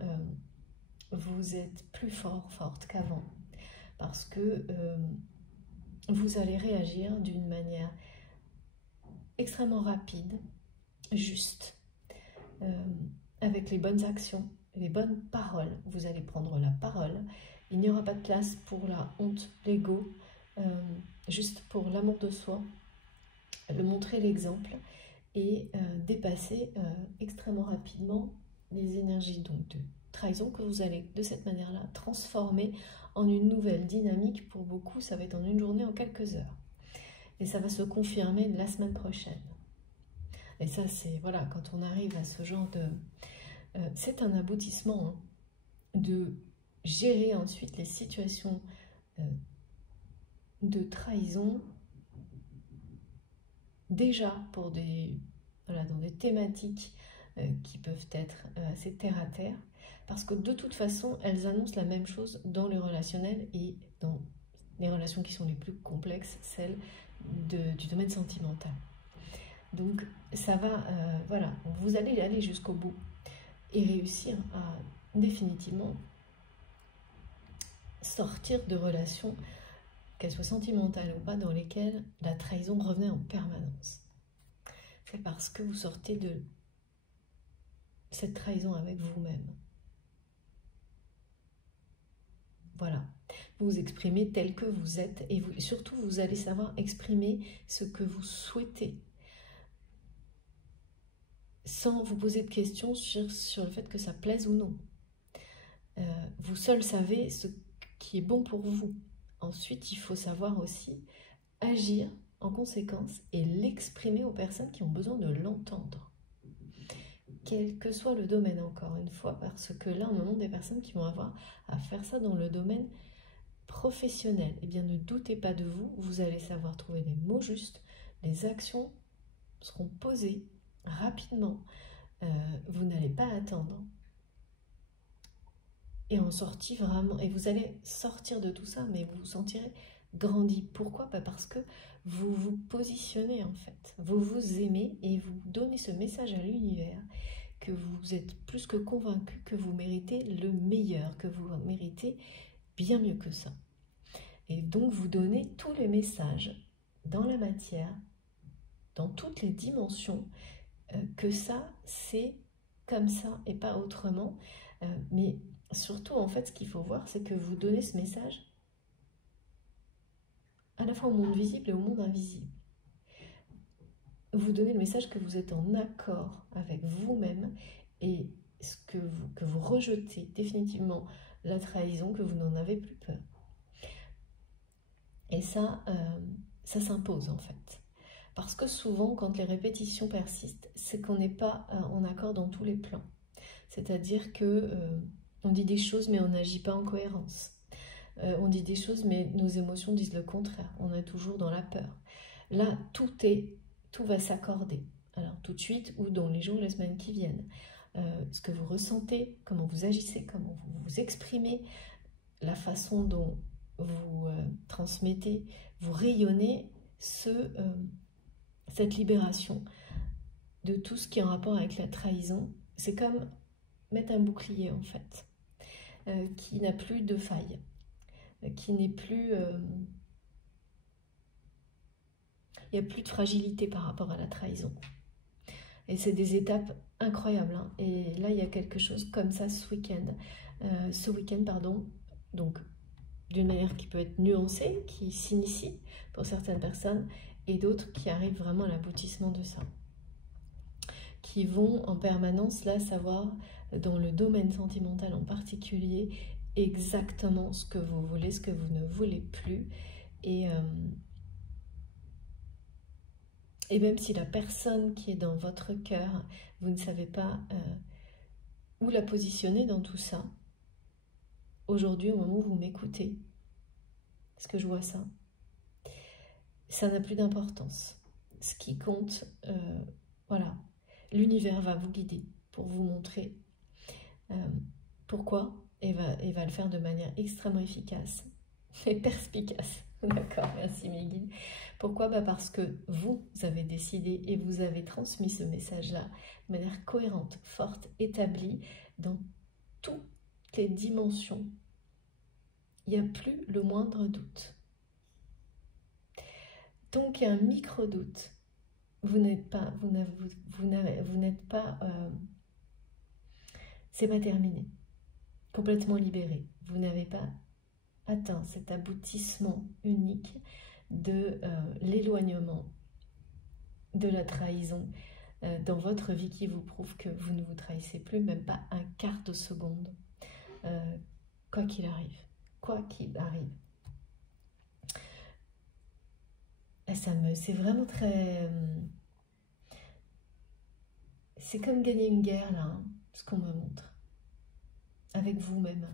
vous êtes plus forte qu'avant. Parce que vous allez réagir d'une manière extrêmement rapide, juste, avec les bonnes actions, les bonnes paroles. Vous allez prendre la parole. Il n'y aura pas de place pour la honte, l'ego, juste pour l'amour de soi, le montrer l'exemple et dépasser extrêmement rapidement les énergies donc de trahison que vous allez de cette manière-là transformer en une nouvelle dynamique. Pour beaucoup, ça va être en une journée, en quelques heures. Et ça va se confirmer la semaine prochaine. Et ça, c'est, voilà, quand on arrive à ce genre de... c'est un aboutissement hein, de gérer ensuite les situations de trahison, déjà pour voilà, dans des thématiques qui peuvent être assez terre à terre, parce que de toute façon, elles annoncent la même chose dans le relationnel et dans les relations qui sont les plus complexes, celles du domaine sentimental. Donc ça va, voilà, vous allez aller jusqu'au bout et réussir à définitivement sortir de relations, qu'elles soient sentimentales ou pas, dans lesquelles la trahison revenait en permanence. C'est parce que vous sortez de cette trahison avec vous-même. Voilà. Vous vous exprimez tel que vous êtes et surtout vous allez savoir exprimer ce que vous souhaitez sans vous poser de questions sur le fait que ça plaise ou non. Vous seul savez ce qui est bon pour vous. Ensuite, il faut savoir aussi agir en conséquence et l'exprimer aux personnes qui ont besoin de l'entendre. Quel que soit le domaine, encore une fois, parce que là, on me montre des personnes qui vont avoir à faire ça dans le domaine professionnel, eh bien ne doutez pas de vous, vous allez savoir trouver les mots justes, les actions seront posées rapidement, vous n'allez pas attendre. Et en sortie vraiment, et vous allez sortir de tout ça, mais vous vous sentirez grandi. Pourquoi? Parce que vous vous positionnez en fait, vous vous aimez et vous donnez ce message à l'univers que vous êtes plus que convaincu que vous méritez le meilleur, que vous méritez bien mieux que ça. Et donc vous donnez tous les messages dans la matière, dans toutes les dimensions, que ça c'est comme ça et pas autrement, mais surtout, en fait, ce qu'il faut voir, c'est que vous donnez ce message à la fois au monde visible et au monde invisible. Vous donnez le message que vous êtes en accord avec vous-même et que vous rejetez définitivement la trahison, que vous n'en avez plus peur. Et ça, ça s'impose, en fait. Parce que souvent, quand les répétitions persistent, c'est qu'on n'est pas en accord dans tous les plans. C'est-à-dire que on dit des choses, mais on n'agit pas en cohérence. On dit des choses, mais nos émotions disent le contraire. On est toujours dans la peur. Là, tout va s'accorder. Alors, tout de suite ou dans les jours, les semaines qui viennent. Ce que vous ressentez, comment vous agissez, comment vous vous exprimez, la façon dont vous transmettez, vous rayonnez cette libération de tout ce qui est en rapport avec la trahison. C'est comme mettre un bouclier, en fait, qui n'a plus de faille, qui n'est plus... il n'y a plus de fragilité par rapport à la trahison. Et c'est des étapes incroyables. Hein. Et là, il y a quelque chose comme ça ce week-end, pardon. Donc, d'une manière qui peut être nuancée, qui s'initie pour certaines personnes, et d'autres qui arrivent vraiment à l'aboutissement de ça. Qui vont en permanence, là, savoir, dans le domaine sentimental en particulier, exactement ce que vous voulez, ce que vous ne voulez plus. Et même si la personne qui est dans votre cœur, vous ne savez pas où la positionner dans tout ça, aujourd'hui, au moment où vous m'écoutez, est-ce que je vois ça? Ça n'a plus d'importance. Ce qui compte, voilà, l'univers va vous guider pour vous montrer pourquoi, et va le faire de manière extrêmement efficace et perspicace. D'accord, merci mes guides. Pourquoi? Parce que vous avez décidé et vous avez transmis ce message-là de manière cohérente, forte, établie dans toutes les dimensions. Il n'y a plus le moindre doute. Donc il y a un micro-doute. Vous n'êtes pas, c'est pas terminé. Complètement libéré. Vous n'avez pas atteint cet aboutissement unique de l'éloignement, de la trahison dans votre vie qui vous prouve que vous ne vous trahissez plus, même pas un quart de seconde, quoi qu'il arrive. Quoi qu'il arrive. C'est vraiment très... c'est comme gagner une guerre, là, hein, ce qu'on me montre. Avec vous-même.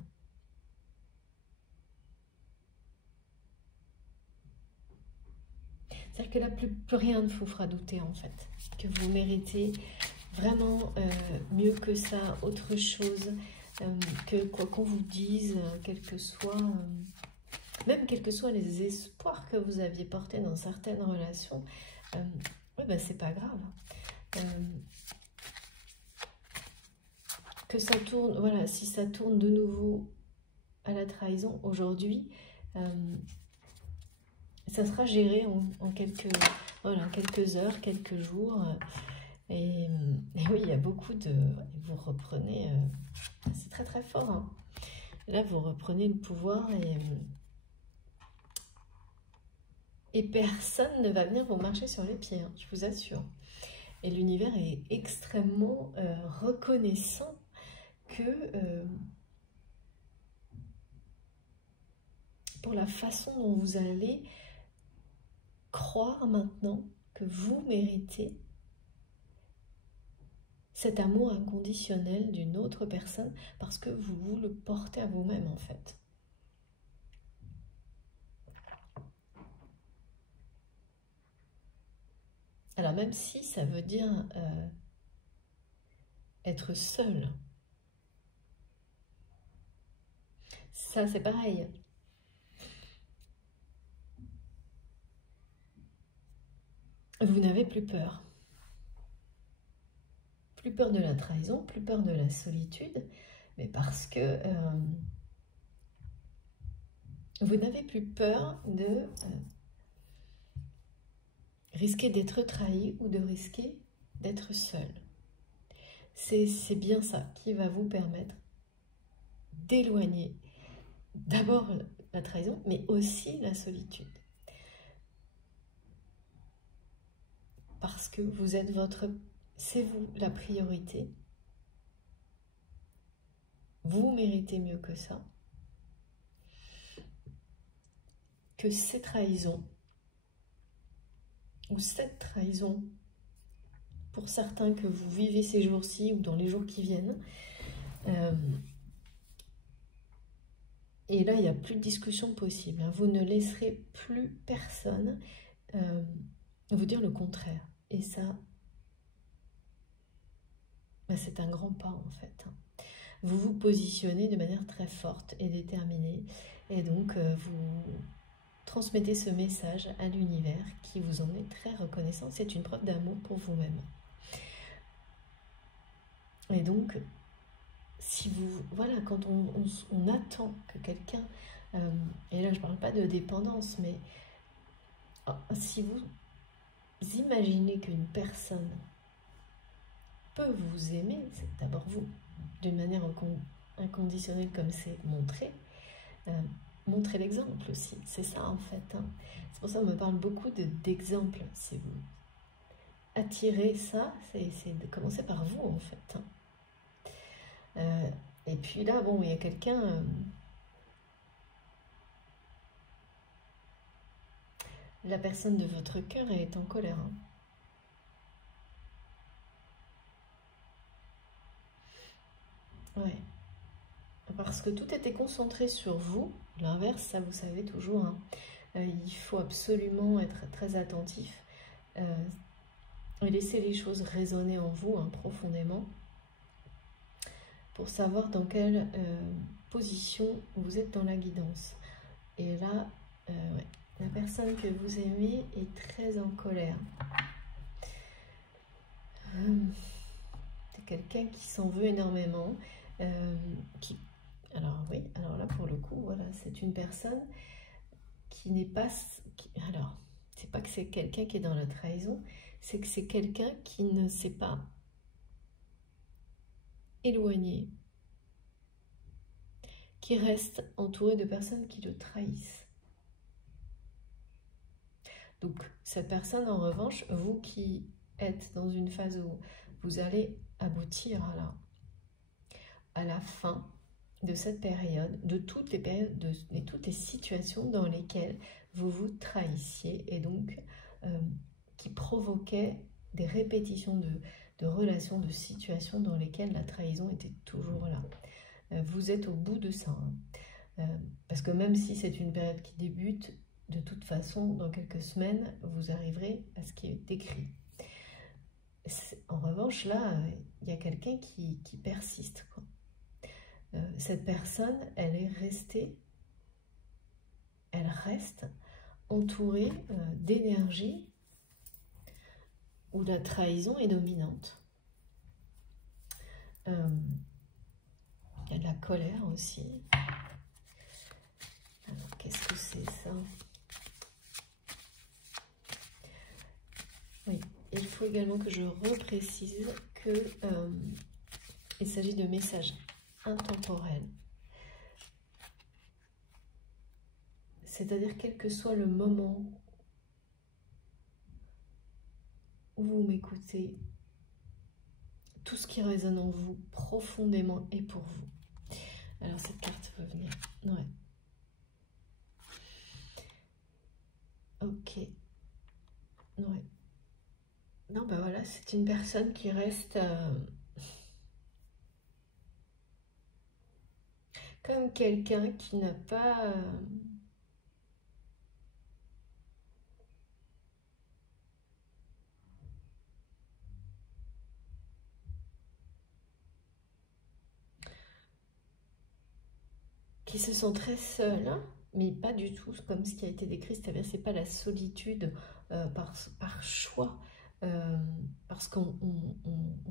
C'est-à-dire que là, plus rien ne vous fera douter, en fait. Que vous méritez vraiment mieux que ça, autre chose, que quoi qu'on vous dise, quel que soit... même quels que soient les espoirs que vous aviez portés dans certaines relations, ouais, ben, c'est pas grave. Que ça tourne, voilà, si ça tourne de nouveau à la trahison aujourd'hui, ça sera géré en quelques heures, quelques jours. Et oui, il y a beaucoup de... Vous reprenez... c'est très très fort. Hein. Là, vous reprenez le pouvoir et personne ne va venir vous marcher sur les pieds, hein, je vous assure. Et l'univers est extrêmement reconnaissant que pour la façon dont vous allez croire maintenant que vous méritez cet amour inconditionnel d'une autre personne parce que vous le portez à vous-même en fait. Alors même si ça veut dire être seul, ça c'est pareil. Vous n'avez plus peur. Plus peur de la trahison, plus peur de la solitude, mais parce que vous n'avez plus peur de risquer d'être trahi ou de risquer d'être seul. C'est bien ça qui va vous permettre d'éloigner d'abord la trahison, mais aussi la solitude. Parce que vous êtes c'est vous la priorité. Vous méritez mieux que ça. Que ces trahisons, ou cette trahison, pour certains que vous vivez ces jours-ci ou dans les jours qui viennent, et là, il n'y a plus de discussion possible. Hein. Vous ne laisserez plus personne vous dire le contraire. Et ça, bah, c'est un grand pas en fait. Vous vous positionnez de manière très forte et déterminée. Et donc, vous transmettez ce message à l'univers qui vous en est très reconnaissant. C'est une preuve d'amour pour vous-même. Et donc, si vous, voilà, quand on attend que quelqu'un, et là je ne parle pas de dépendance, mais si vous imaginez qu'une personne peut vous aimer, c'est d'abord vous, d'une manière inconditionnelle comme c'est montré, montrer l'exemple aussi, c'est ça en fait. Hein. C'est pour ça qu'on me parle beaucoup d'exemples. Si vous attirez ça, c'est de commencer par vous en fait. Hein. Et puis là, bon, il y a quelqu'un... la personne de votre cœur est en colère. Hein. Ouais. Parce que tout était concentré sur vous. L'inverse, ça vous savez toujours. Hein. Il faut absolument être très attentif. Et laisser les choses résonner en vous hein, profondément. Pour savoir dans quelle position vous êtes dans la guidance. Et là, ouais, la personne que vous aimez est très en colère. C'est quelqu'un qui s'en veut énormément. Alors oui, alors là pour le coup, voilà, c'est une personne qui n'est pas... alors, c'est pas que c'est quelqu'un qui est dans la trahison, c'est que c'est quelqu'un qui ne s'est pas éloigné, qui reste entouré de personnes qui le trahissent. Donc, cette personne, en revanche, vous qui êtes dans une phase où vous allez aboutir à la fin de cette période, de toutes les périodes, de toutes les situations dans lesquelles vous vous trahissiez et donc qui provoquaient des répétitions de relations, de situations dans lesquelles la trahison était toujours là. Vous êtes au bout de ça. Hein. Parce que même si c'est une période qui débute, de toute façon, dans quelques semaines, vous arriverez à ce qui est décrit. En revanche, là, il y a quelqu'un qui persiste. Quoi. Cette personne, elle est restée, elle reste entourée d'énergie où la trahison est dominante. Il y a de la colère aussi. Alors, qu'est-ce que c'est ça? Oui, il faut également que je reprécise que il s'agit de messages intemporels. C'est-à-dire, quel que soit le moment où vous m'écoutez, tout ce qui résonne en vous profondément est pour vous. Alors, cette carte va venir. Ouais. Ok. Ouais. Non, ben voilà, c'est une personne qui reste comme quelqu'un qui n'a pas... qui se sent très seul, mais pas du tout comme ce qui a été décrit, c'est-à-dire c'est pas la solitude par choix, parce qu'on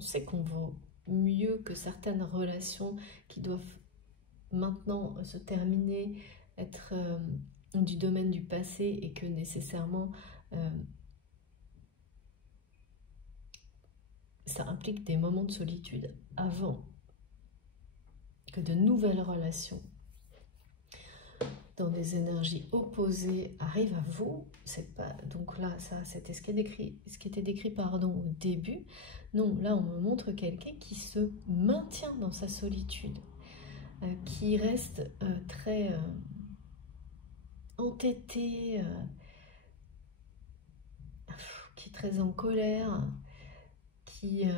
sait qu'on vaut mieux que certaines relations qui doivent maintenant se terminer, être du domaine du passé et que nécessairement ça implique des moments de solitude avant que de nouvelles relations dans des énergies opposées arrivent à vous. C'est pas donc là ça c'était ce qui était décrit pardon au début. Non, là on me montre quelqu'un qui se maintient dans sa solitude, qui reste très entêté, qui est très en colère, qui est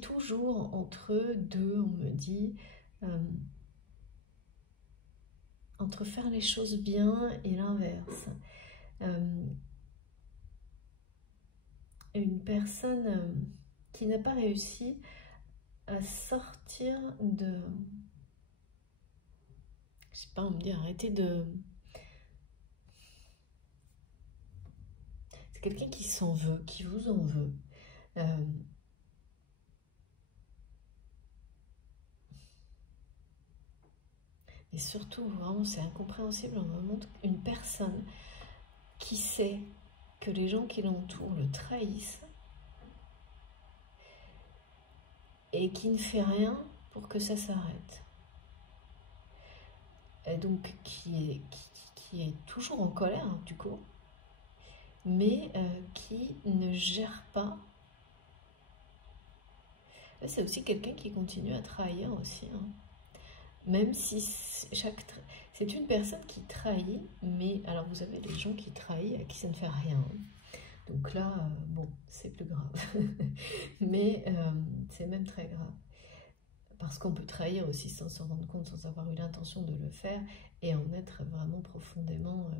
toujours entre deux, on me dit, entre faire les choses bien et l'inverse. Une personne qui n'a pas réussi à sortir de... Je sais pas, on me dit arrêtez de... C'est quelqu'un qui s'en veut, qui vous en veut. Et surtout, vraiment, c'est incompréhensible, on me montre une personne qui sait que les gens qui l'entourent le trahissent et qui ne fait rien pour que ça s'arrête. Et donc, qui est toujours en colère, hein, du coup, mais qui ne gère pas. C'est aussi quelqu'un qui continue à trahir aussi, hein. Même si c'est une personne qui trahit, mais alors vous avez les gens qui trahissent à qui ça ne fait rien. Donc là, bon, c'est plus grave. Mais c'est même très grave. Parce qu'on peut trahir aussi sans s'en rendre compte, sans avoir eu l'intention de le faire, et en être vraiment profondément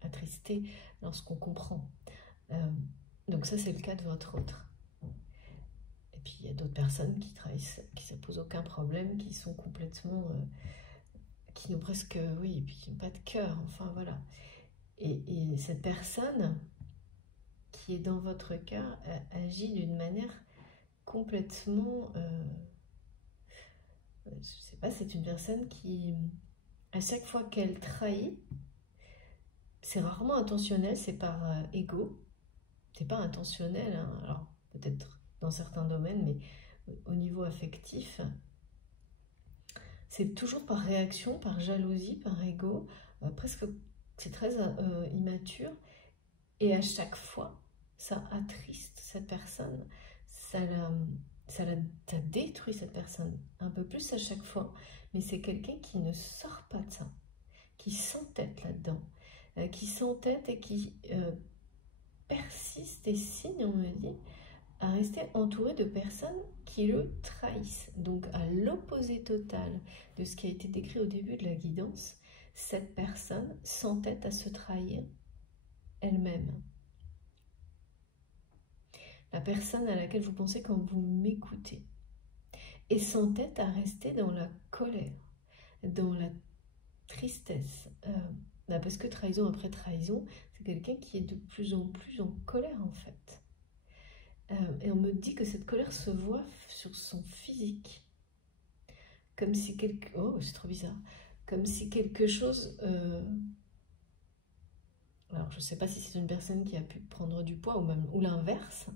attristé lorsqu'on comprend. Donc ça, c'est le cas de votre autre. Et puis il y a d'autres personnes qui trahissent, qui ne se posent aucun problème, qui sont complètement... qui n'ont presque... oui, et puis qui n'ont pas de cœur, enfin voilà. Et cette personne qui est dans votre cœur agit d'une manière complètement... je ne sais pas, c'est une personne qui, à chaque fois qu'elle trahit, c'est rarement intentionnel, c'est par ego. C'est pas intentionnel, hein. Alors peut-être dans certains domaines, mais au niveau affectif, c'est toujours par réaction, par jalousie, par ego, presque c'est très immature, et à chaque fois, ça attriste cette personne, ça détruit cette personne, un peu plus à chaque fois, mais c'est quelqu'un qui ne sort pas de ça, qui s'entête là-dedans, qui s'entête et qui persiste et signe, on me dit, à rester entouré de personnes qui le trahissent. Donc à l'opposé total de ce qui a été décrit au début de la guidance, cette personne s'entête à se trahir elle-même. La personne à laquelle vous pensez quand vous m'écoutez, et s'entête à rester dans la colère, dans la tristesse. Parce que trahison après trahison, c'est quelqu'un qui est de plus en plus en colère en fait. Et on me dit que cette colère se voit sur son physique. Comme si quelque... Oh, c'est trop bizarre. Comme si quelque chose... Alors, je ne sais pas si c'est une personne qui a pu prendre du poids ou l'inverse.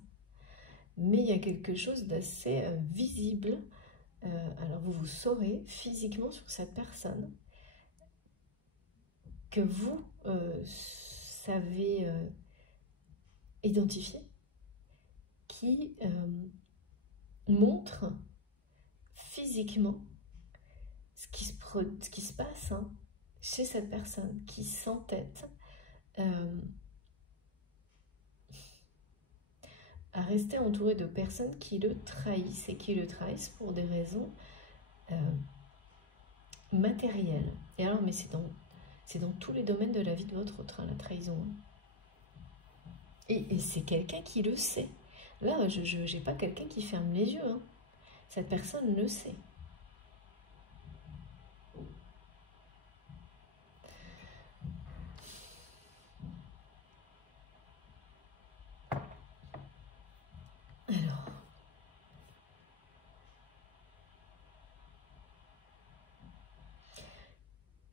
Mais il y a quelque chose d'assez visible. Alors, vous saurez physiquement sur cette personne que vous savez identifier, qui montre physiquement ce qui se passe chez cette personne qui s'entête à rester entouré de personnes qui le trahissent et qui le trahissent pour des raisons matérielles. Et alors, mais c'est dans tous les domaines de la vie de votre autre, la trahison. Et c'est quelqu'un qui le sait. Là, je n'ai pas quelqu'un qui ferme les yeux. Cette personne le sait. Alors,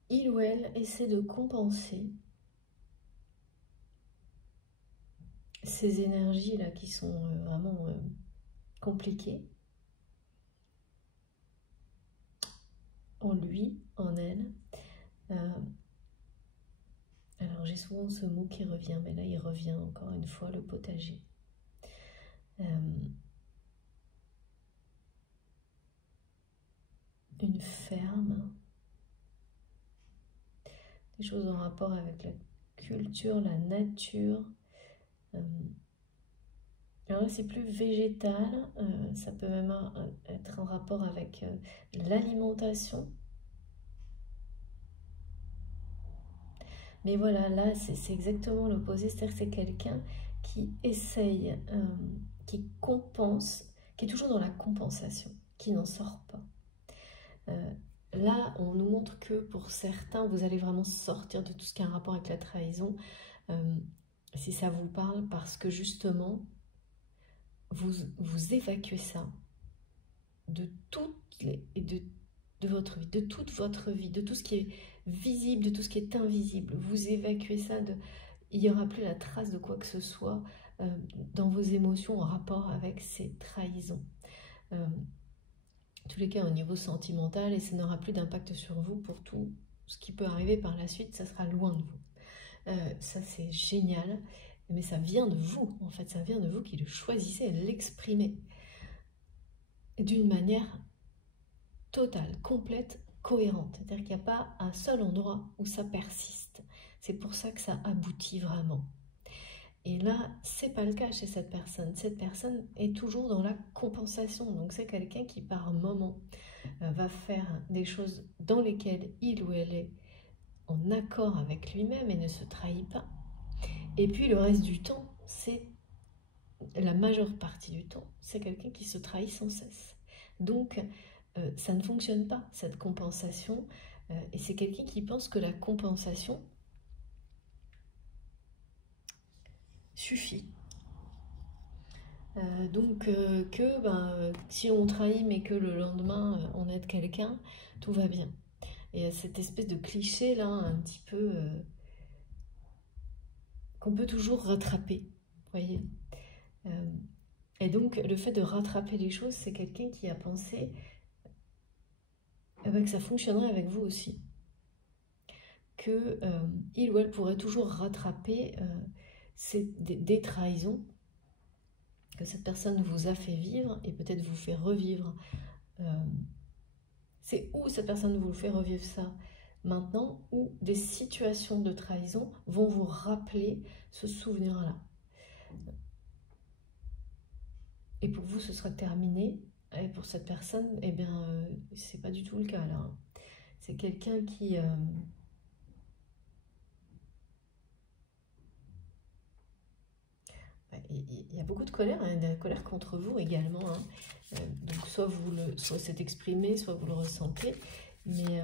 il ou elle essaie de compenser ces énergies-là qui sont vraiment compliquées en lui, en elle. Alors j'ai souvent ce mot qui revient, mais là il revient encore une fois, le potager. Une ferme, des choses en rapport avec la culture, la nature. Alors là c'est plus végétal, ça peut même être en rapport avec l'alimentation. Mais voilà, là c'est exactement l'opposé, c'est-à-dire que c'est quelqu'un qui essaye, qui compense, qui est toujours dans la compensation, qui n'en sort pas. Là, on nous montre que pour certains, vous allez vraiment sortir de tout ce qui a un rapport avec la trahison, si ça vous parle, parce que justement, vous évacuez ça de votre vie, de toute votre vie, de tout ce qui est visible, de tout ce qui est invisible. Vous évacuez ça, il n'y aura plus la trace de quoi que ce soit dans vos émotions en rapport avec ces trahisons. En tous les cas au niveau sentimental, et ça n'aura plus d'impact sur vous pour tout ce qui peut arriver par la suite, ça sera loin de vous. Ça c'est génial, mais ça vient de vous, en fait, ça vient de vous qui le choisissez, l'exprimez d'une manière totale, complète, cohérente. C'est-à-dire qu'il n'y a pas un seul endroit où ça persiste. C'est pour ça que ça aboutit vraiment. Et là, c'est pas le cas chez cette personne. Cette personne est toujours dans la compensation. Donc c'est quelqu'un qui par moment va faire des choses dans lesquelles il ou elle est en accord avec lui-même et ne se trahit pas. Et puis le reste du temps, c'est la majeure partie du temps, c'est quelqu'un qui se trahit sans cesse. Donc ça ne fonctionne pas, cette compensation. Et c'est quelqu'un qui pense que la compensation suffit. Donc si on trahit mais que le lendemain on aide quelqu'un, tout va bien. Et cette espèce de cliché là un petit peu qu'on peut toujours rattraper, voyez. Et donc le fait de rattraper les choses, c'est quelqu'un qui a pensé que ça fonctionnerait avec vous aussi, que il ou elle pourrait toujours rattraper des trahisons que cette personne vous a fait vivre et peut-être vous fait revivre. C'est où cette personne vous fait revivre ça maintenant, où des situations de trahison vont vous rappeler ce souvenir-là. Et pour vous, ce sera terminé. Et pour cette personne, eh bien, c'est pas du tout le cas là. C'est quelqu'un qui il y a beaucoup de colère, hein, de la colère contre vous également. Hein. Donc soit c'est exprimé, soit vous le ressentez. Mais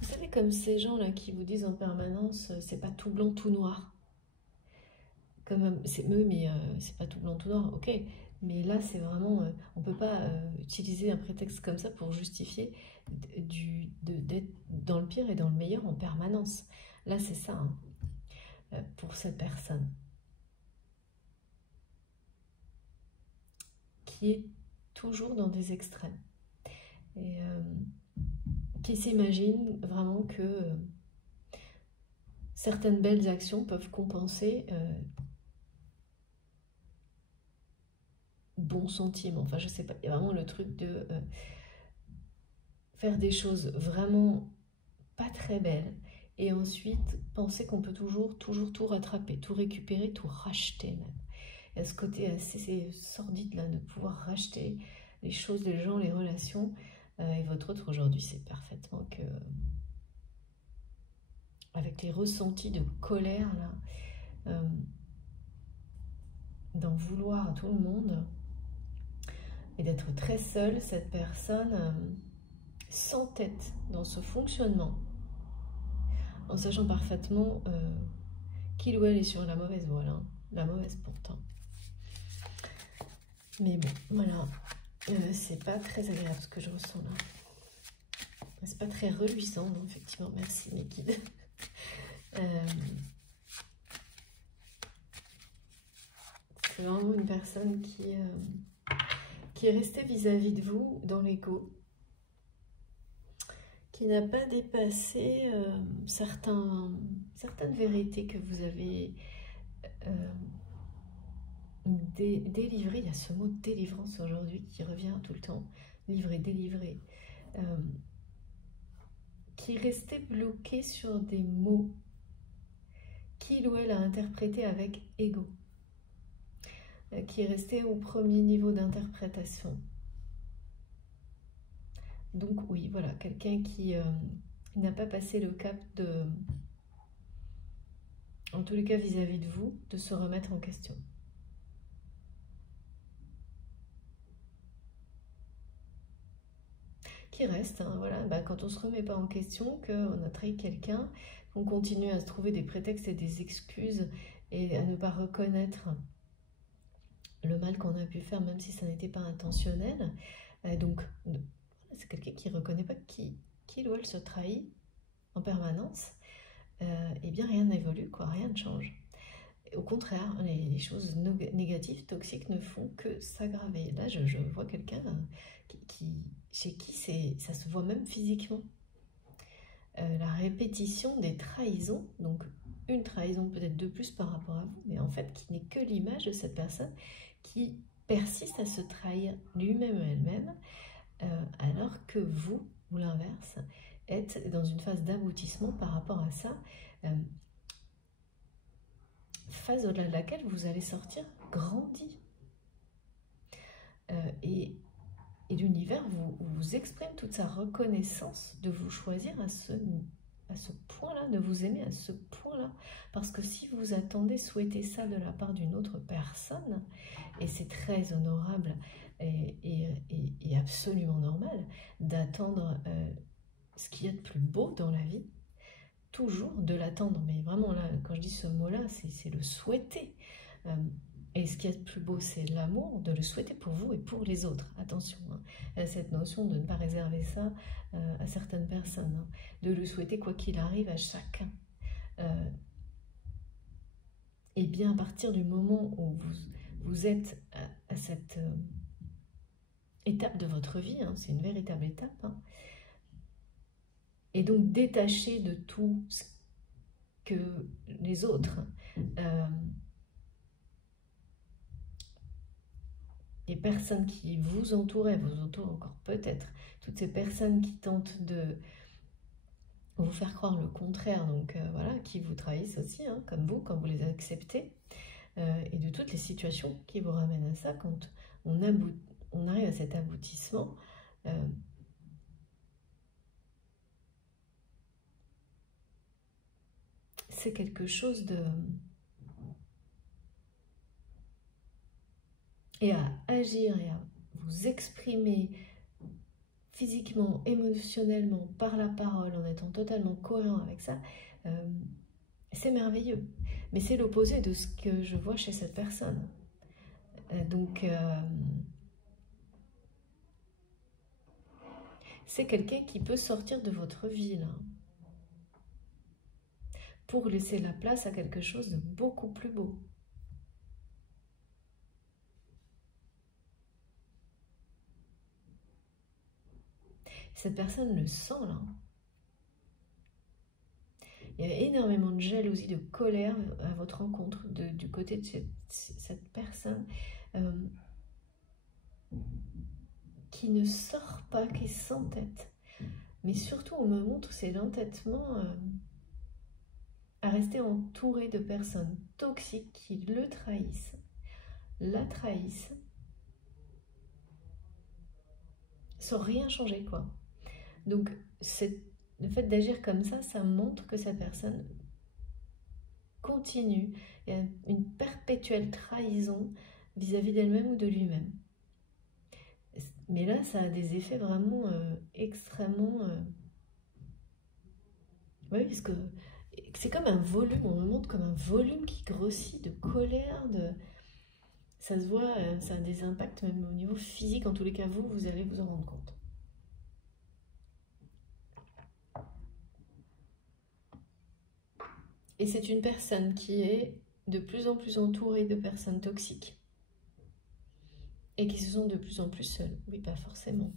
vous savez, comme ces gens-là qui vous disent en permanence, c'est pas tout blanc, tout noir. Oui, mais c'est pas tout blanc, tout noir, ok. Mais là, c'est vraiment, on peut pas utiliser un prétexte comme ça pour justifier d'être dans le pire et dans le meilleur en permanence. Là, c'est ça, hein, pour cette personne. Qui est toujours dans des extrêmes. Et qui s'imagine vraiment que certaines belles actions peuvent compenser bons sentiments. Enfin, je sais pas, il y a vraiment le truc de faire des choses vraiment pas très belles et ensuite penser qu'on peut toujours tout rattraper, tout récupérer, tout racheter même. Il y a ce côté assez sordide là de pouvoir racheter les choses, les gens, les relations. Et votre autre aujourd'hui, c'est parfaitement que avec les ressentis de colère là, d'en vouloir à tout le monde, et d'être très seule, cette personne s'entête dans ce fonctionnement, en sachant parfaitement qu'il ou elle est sur la mauvaise voie, hein, la mauvaise pourtant. Mais bon, voilà, c'est pas très agréable ce que je ressens là. C'est pas très reluisant, non, effectivement, merci mes guides. C'est vraiment une personne qui est restée vis-à-vis de vous dans l'ego, qui n'a pas dépassé certaines vérités que vous avez délivrées. Il y a ce mot délivrance aujourd'hui qui revient tout le temps, livrer, délivrer, qui restait bloqué sur des mots qu'il ou elle a interprétés avec ego, qui est resté au premier niveau d'interprétation. Donc oui, voilà, quelqu'un qui n'a pas passé le cap de, en tous les cas vis-à-vis de vous, de se remettre en question. Qui reste, hein, voilà, bah, quand on ne se remet pas en question, qu'on a trahi quelqu'un, qu'on continue à se trouver des prétextes et des excuses et à ne pas reconnaître le mal qu'on a pu faire, même si ça n'était pas intentionnel. Donc, c'est quelqu'un qui ne reconnaît pas qu'il ou elle se trahit en permanence. Eh bien, rien n'évolue, quoi, rien ne change. Et au contraire, les choses négatives, toxiques ne font que s'aggraver. Là, je vois quelqu'un chez qui ça se voit même physiquement. La répétition des trahisons, donc une trahison peut-être de plus par rapport à vous, mais en fait qui n'est que l'image de cette personne qui persiste à se trahir lui-même ou elle-même, alors que vous, ou l'inverse, êtes dans une phase d'aboutissement par rapport à ça, phase au-delà de laquelle vous allez sortir grandi. Et l'univers vous exprime toute sa reconnaissance de vous choisir à ce point-là, de vous aimer à ce point-là. Parce que si vous attendez, souhaitez ça de la part d'une autre personne, et c'est très honorable et absolument normal d'attendre ce qu'il y a de plus beau dans la vie, toujours de l'attendre. Mais vraiment, là, quand je dis ce mot-là, c'est le souhaiter. Et ce qui est plus beau, c'est l'amour, de le souhaiter pour vous et pour les autres. Attention, hein, cette notion de ne pas réserver ça à certaines personnes, hein, de le souhaiter quoi qu'il arrive à chacun. Et bien à partir du moment où vous êtes à cette étape de votre vie, hein, c'est une véritable étape, hein, et donc détaché de tout ce que les autres... les personnes qui vous entourent encore peut-être, toutes ces personnes qui tentent de vous faire croire le contraire, donc voilà, qui vous trahissent aussi, hein, comme vous, quand vous les acceptez, et de toutes les situations qui vous ramènent à ça, quand on arrive à cet aboutissement, c'est quelque chose de... et à agir et à vous exprimer physiquement, émotionnellement, par la parole, en étant totalement cohérent avec ça, c'est merveilleux. Mais c'est l'opposé de ce que je vois chez cette personne. Donc, c'est quelqu'un qui peut sortir de votre vie, là, pour laisser la place à quelque chose de beaucoup plus beau. Cette personne le sent, là. Il y a énormément de jalousie, de colère à votre rencontre du côté de cette personne qui ne sort pas, qui s'entête. Mais surtout, on me montre, c'est l'entêtement à rester entouré de personnes toxiques qui le trahissent, la trahissent, sans rien changer, quoi. Donc, le fait d'agir comme ça montre que cette personne continue. Il y a une perpétuelle trahison vis-à-vis d'elle-même ou de lui-même. Mais là, ça a des effets vraiment extrêmement... Oui, parce que c'est comme un volume, on me montre comme un volume qui grossit de colère, de... Ça se voit, ça a des impacts même au niveau physique. En tous les cas, vous allez vous en rendre compte. Et c'est une personne qui est de plus en plus entourée de personnes toxiques. Et qui se sont de plus en plus seules. Oui, pas forcément.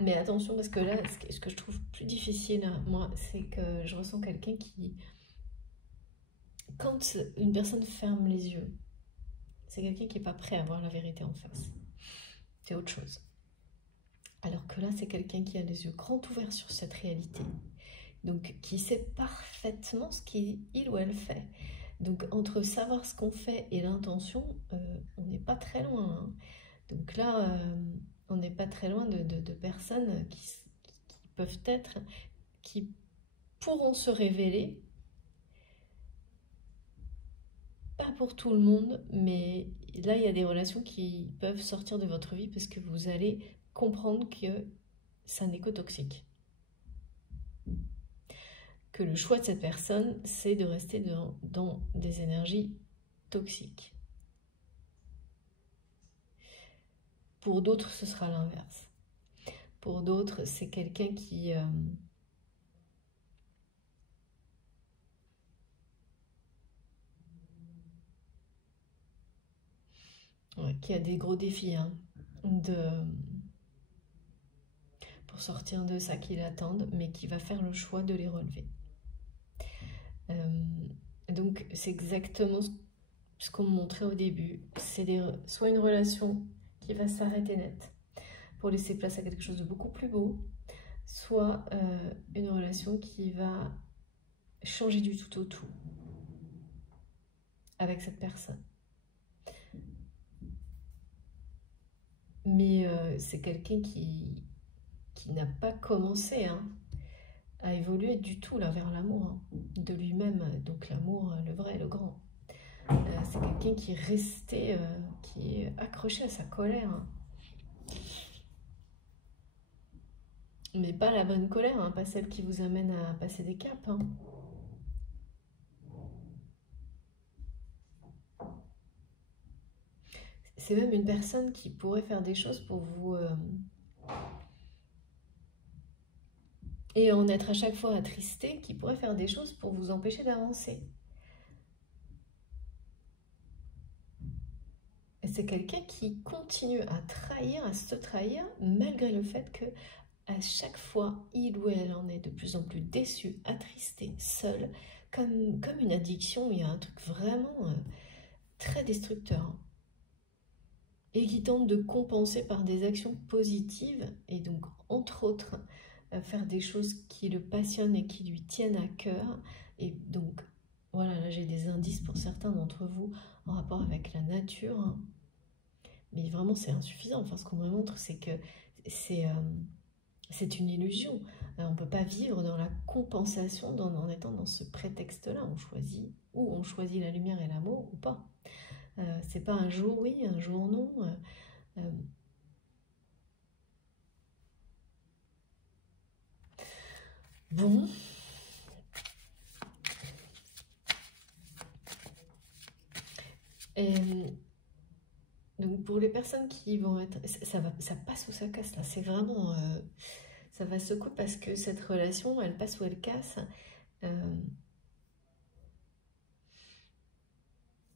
Mais attention, parce que là, ce que je trouve plus difficile, moi, c'est que je ressens quelqu'un qui... Quand une personne ferme les yeux, c'est quelqu'un qui n'est pas prêt à voir la vérité en face. C'est autre chose. Alors que là, c'est quelqu'un qui a les yeux grands ouverts sur cette réalité. Donc, qui sait parfaitement ce qu'il ou elle fait. Donc, entre savoir ce qu'on fait et l'intention, on n'est pas très loin. Hein. Donc là, on n'est pas très loin de personnes qui peuvent être, qui pourront se révéler, pas pour tout le monde, mais là, il y a des relations qui peuvent sortir de votre vie parce que vous allez comprendre que ça n'est que toxique. Que le choix de cette personne, c'est de rester dans des énergies toxiques. Pour d'autres, ce sera l'inverse. Pour d'autres, c'est quelqu'un qui a des gros défis hein, pour sortir de ça qui l'attendent, mais qui va faire le choix de les relever. Donc c'est exactement ce qu'on me montrait au début. C'est soit une relation qui va s'arrêter net pour laisser place à quelque chose de beaucoup plus beau, soit une relation qui va changer du tout au tout avec cette personne. Mais c'est quelqu'un qui n'a pas commencé hein, à évoluer du tout là, vers l'amour hein, de lui-même, donc l'amour, le vrai, le grand. C'est quelqu'un qui est resté, qui est accroché à sa colère. Hein. Mais pas la bonne colère, hein, pas celle qui vous amène à passer des caps. Hein. C'est même une personne qui pourrait faire des choses pour vous... et en être à chaque fois attristé, qui pourrait faire des choses pour vous empêcher d'avancer. Et c'est quelqu'un qui continue à trahir, à se trahir, malgré le fait que à chaque fois, il ou elle en est de plus en plus déçu, attristé, seul, comme une addiction, il y a un truc vraiment très destructeur. Et qui tente de compenser par des actions positives, et donc, entre autres, faire des choses qui le passionnent et qui lui tiennent à cœur. Et donc, voilà, là j'ai des indices pour certains d'entre vous en rapport avec la nature. Hein. Mais vraiment, c'est insuffisant. Enfin, ce qu'on me montre, c'est que c'est une illusion. On ne peut pas vivre dans la compensation en étant dans ce prétexte-là. On choisit la lumière et l'amour ou pas. C'est pas un jour oui, un jour non. Bon. Et, donc pour les personnes qui vont être... Ça passe ou ça casse là. C'est vraiment... ça va secouer parce que cette relation, elle passe ou elle casse.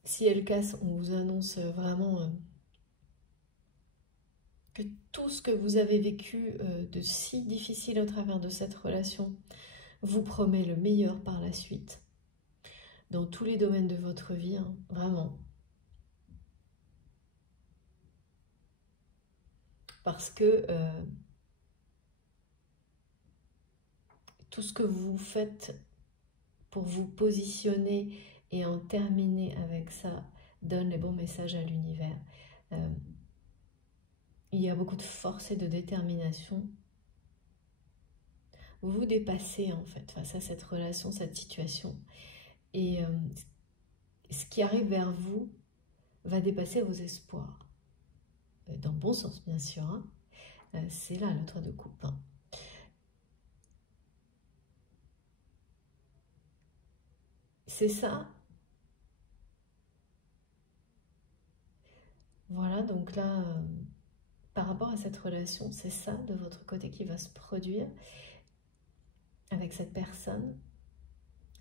Si elle casse, on vous annonce vraiment que tout ce que vous avez vécu de si difficile au travers de cette relation vous promet le meilleur par la suite. Dans tous les domaines de votre vie, hein, vraiment. Parce que tout ce que vous faites pour vous positionner et en terminer avec ça donne les bons messages à l'univers. Il y a beaucoup de force et de détermination. Vous vous dépassez en fait face à cette relation, cette situation. Et ce qui arrive vers vous va dépasser vos espoirs. dans le bon sens bien sûr, hein. C'est là le 3 de coupe, hein. C'est ça. Voilà, donc là, par rapport à cette relation, c'est ça de votre côté qui va se produire avec cette personne.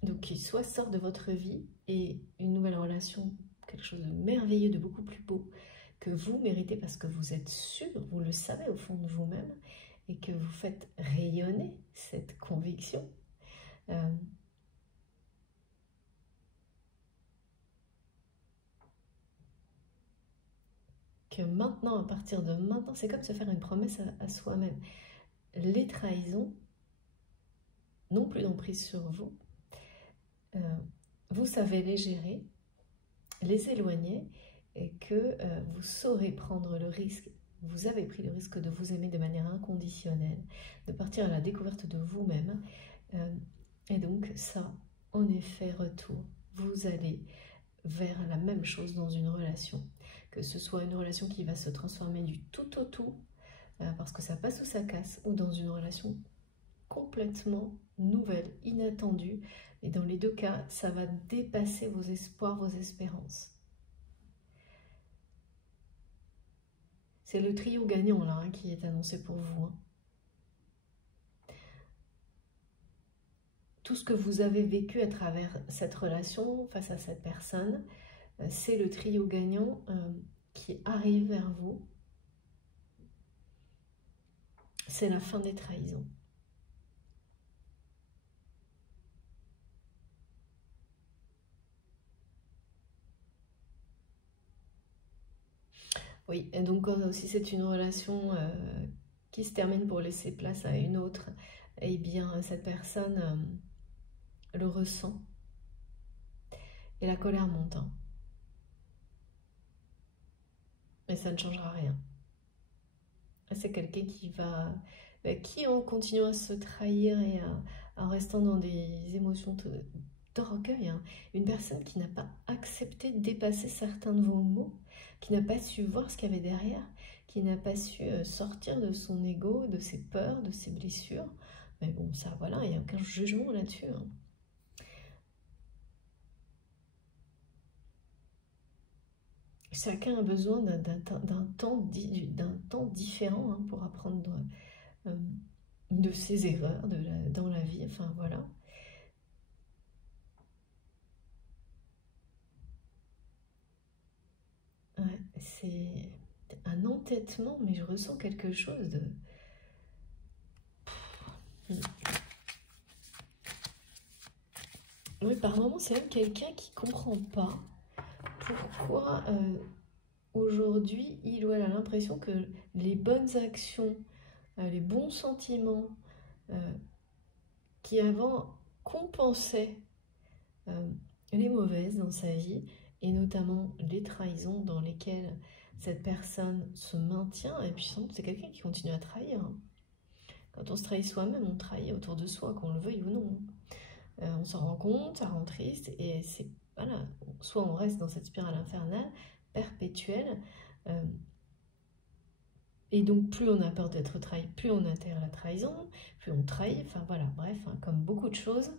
Donc qui soit sort de votre vie et une nouvelle relation, quelque chose de merveilleux, de beaucoup plus beau que vous méritez parce que vous êtes sûr, vous le savez au fond de vous-même et que vous faites rayonner cette conviction. Que maintenant, à partir de maintenant, c'est comme se faire une promesse à soi-même. Les trahisons n'ont plus d'emprise sur vous. Vous savez les gérer, les éloigner et que vous saurez prendre le risque. Vous avez pris le risque de vous aimer de manière inconditionnelle, de partir à la découverte de vous-même. Et donc ça, en effet, retour. Vous allez vers la même chose dans une relation. Que ce soit une relation qui va se transformer du tout au tout, parce que ça passe ou ça casse, ou dans une relation complètement nouvelle, inattendue. Et dans les deux cas, ça va dépasser vos espoirs, vos espérances. C'est le trio gagnant là hein, qui est annoncé pour vous. Hein. Tout ce que vous avez vécu à travers cette relation, face à cette personne, c'est le trio gagnant qui arrive vers vous. C'est la fin des trahisons. Oui, et donc si c'est une relation qui se termine pour laisser place à une autre, eh bien cette personne le ressent et la colère monte. Hein. Mais ça ne changera rien. C'est quelqu'un qui en continuant à se trahir et en restant dans des émotions d'orgueil, hein. Une personne qui n'a pas accepté de dépasser certains de vos mots, qui n'a pas su voir ce qu'il y avait derrière, qui n'a pas su sortir de son ego, de ses peurs, de ses blessures. Mais bon, ça, voilà, il n'y a aucun jugement là-dessus. Hein. Chacun a besoin d'un temps différent hein, pour apprendre de ses erreurs dans la vie. Enfin, voilà. Ouais, c'est un entêtement, mais je ressens quelque chose de... Oui, par moments, c'est même quelqu'un qui ne comprend pas pourquoi aujourd'hui, il ou elle a l'impression que les bonnes actions, les bons sentiments qui avant compensaient les mauvaises dans sa vie, et notamment les trahisons dans lesquelles cette personne se maintient, et puis c'est quelqu'un qui continue à trahir. Hein. Quand on se trahit soi-même, on trahit autour de soi, qu'on le veuille ou non. On s'en rend compte, ça rend triste, et c'est voilà, soit on reste dans cette spirale infernale, perpétuelle, et donc plus on a peur d'être trahi, plus on intègre la trahison, plus on trahit, enfin voilà, bref, hein, comme beaucoup de choses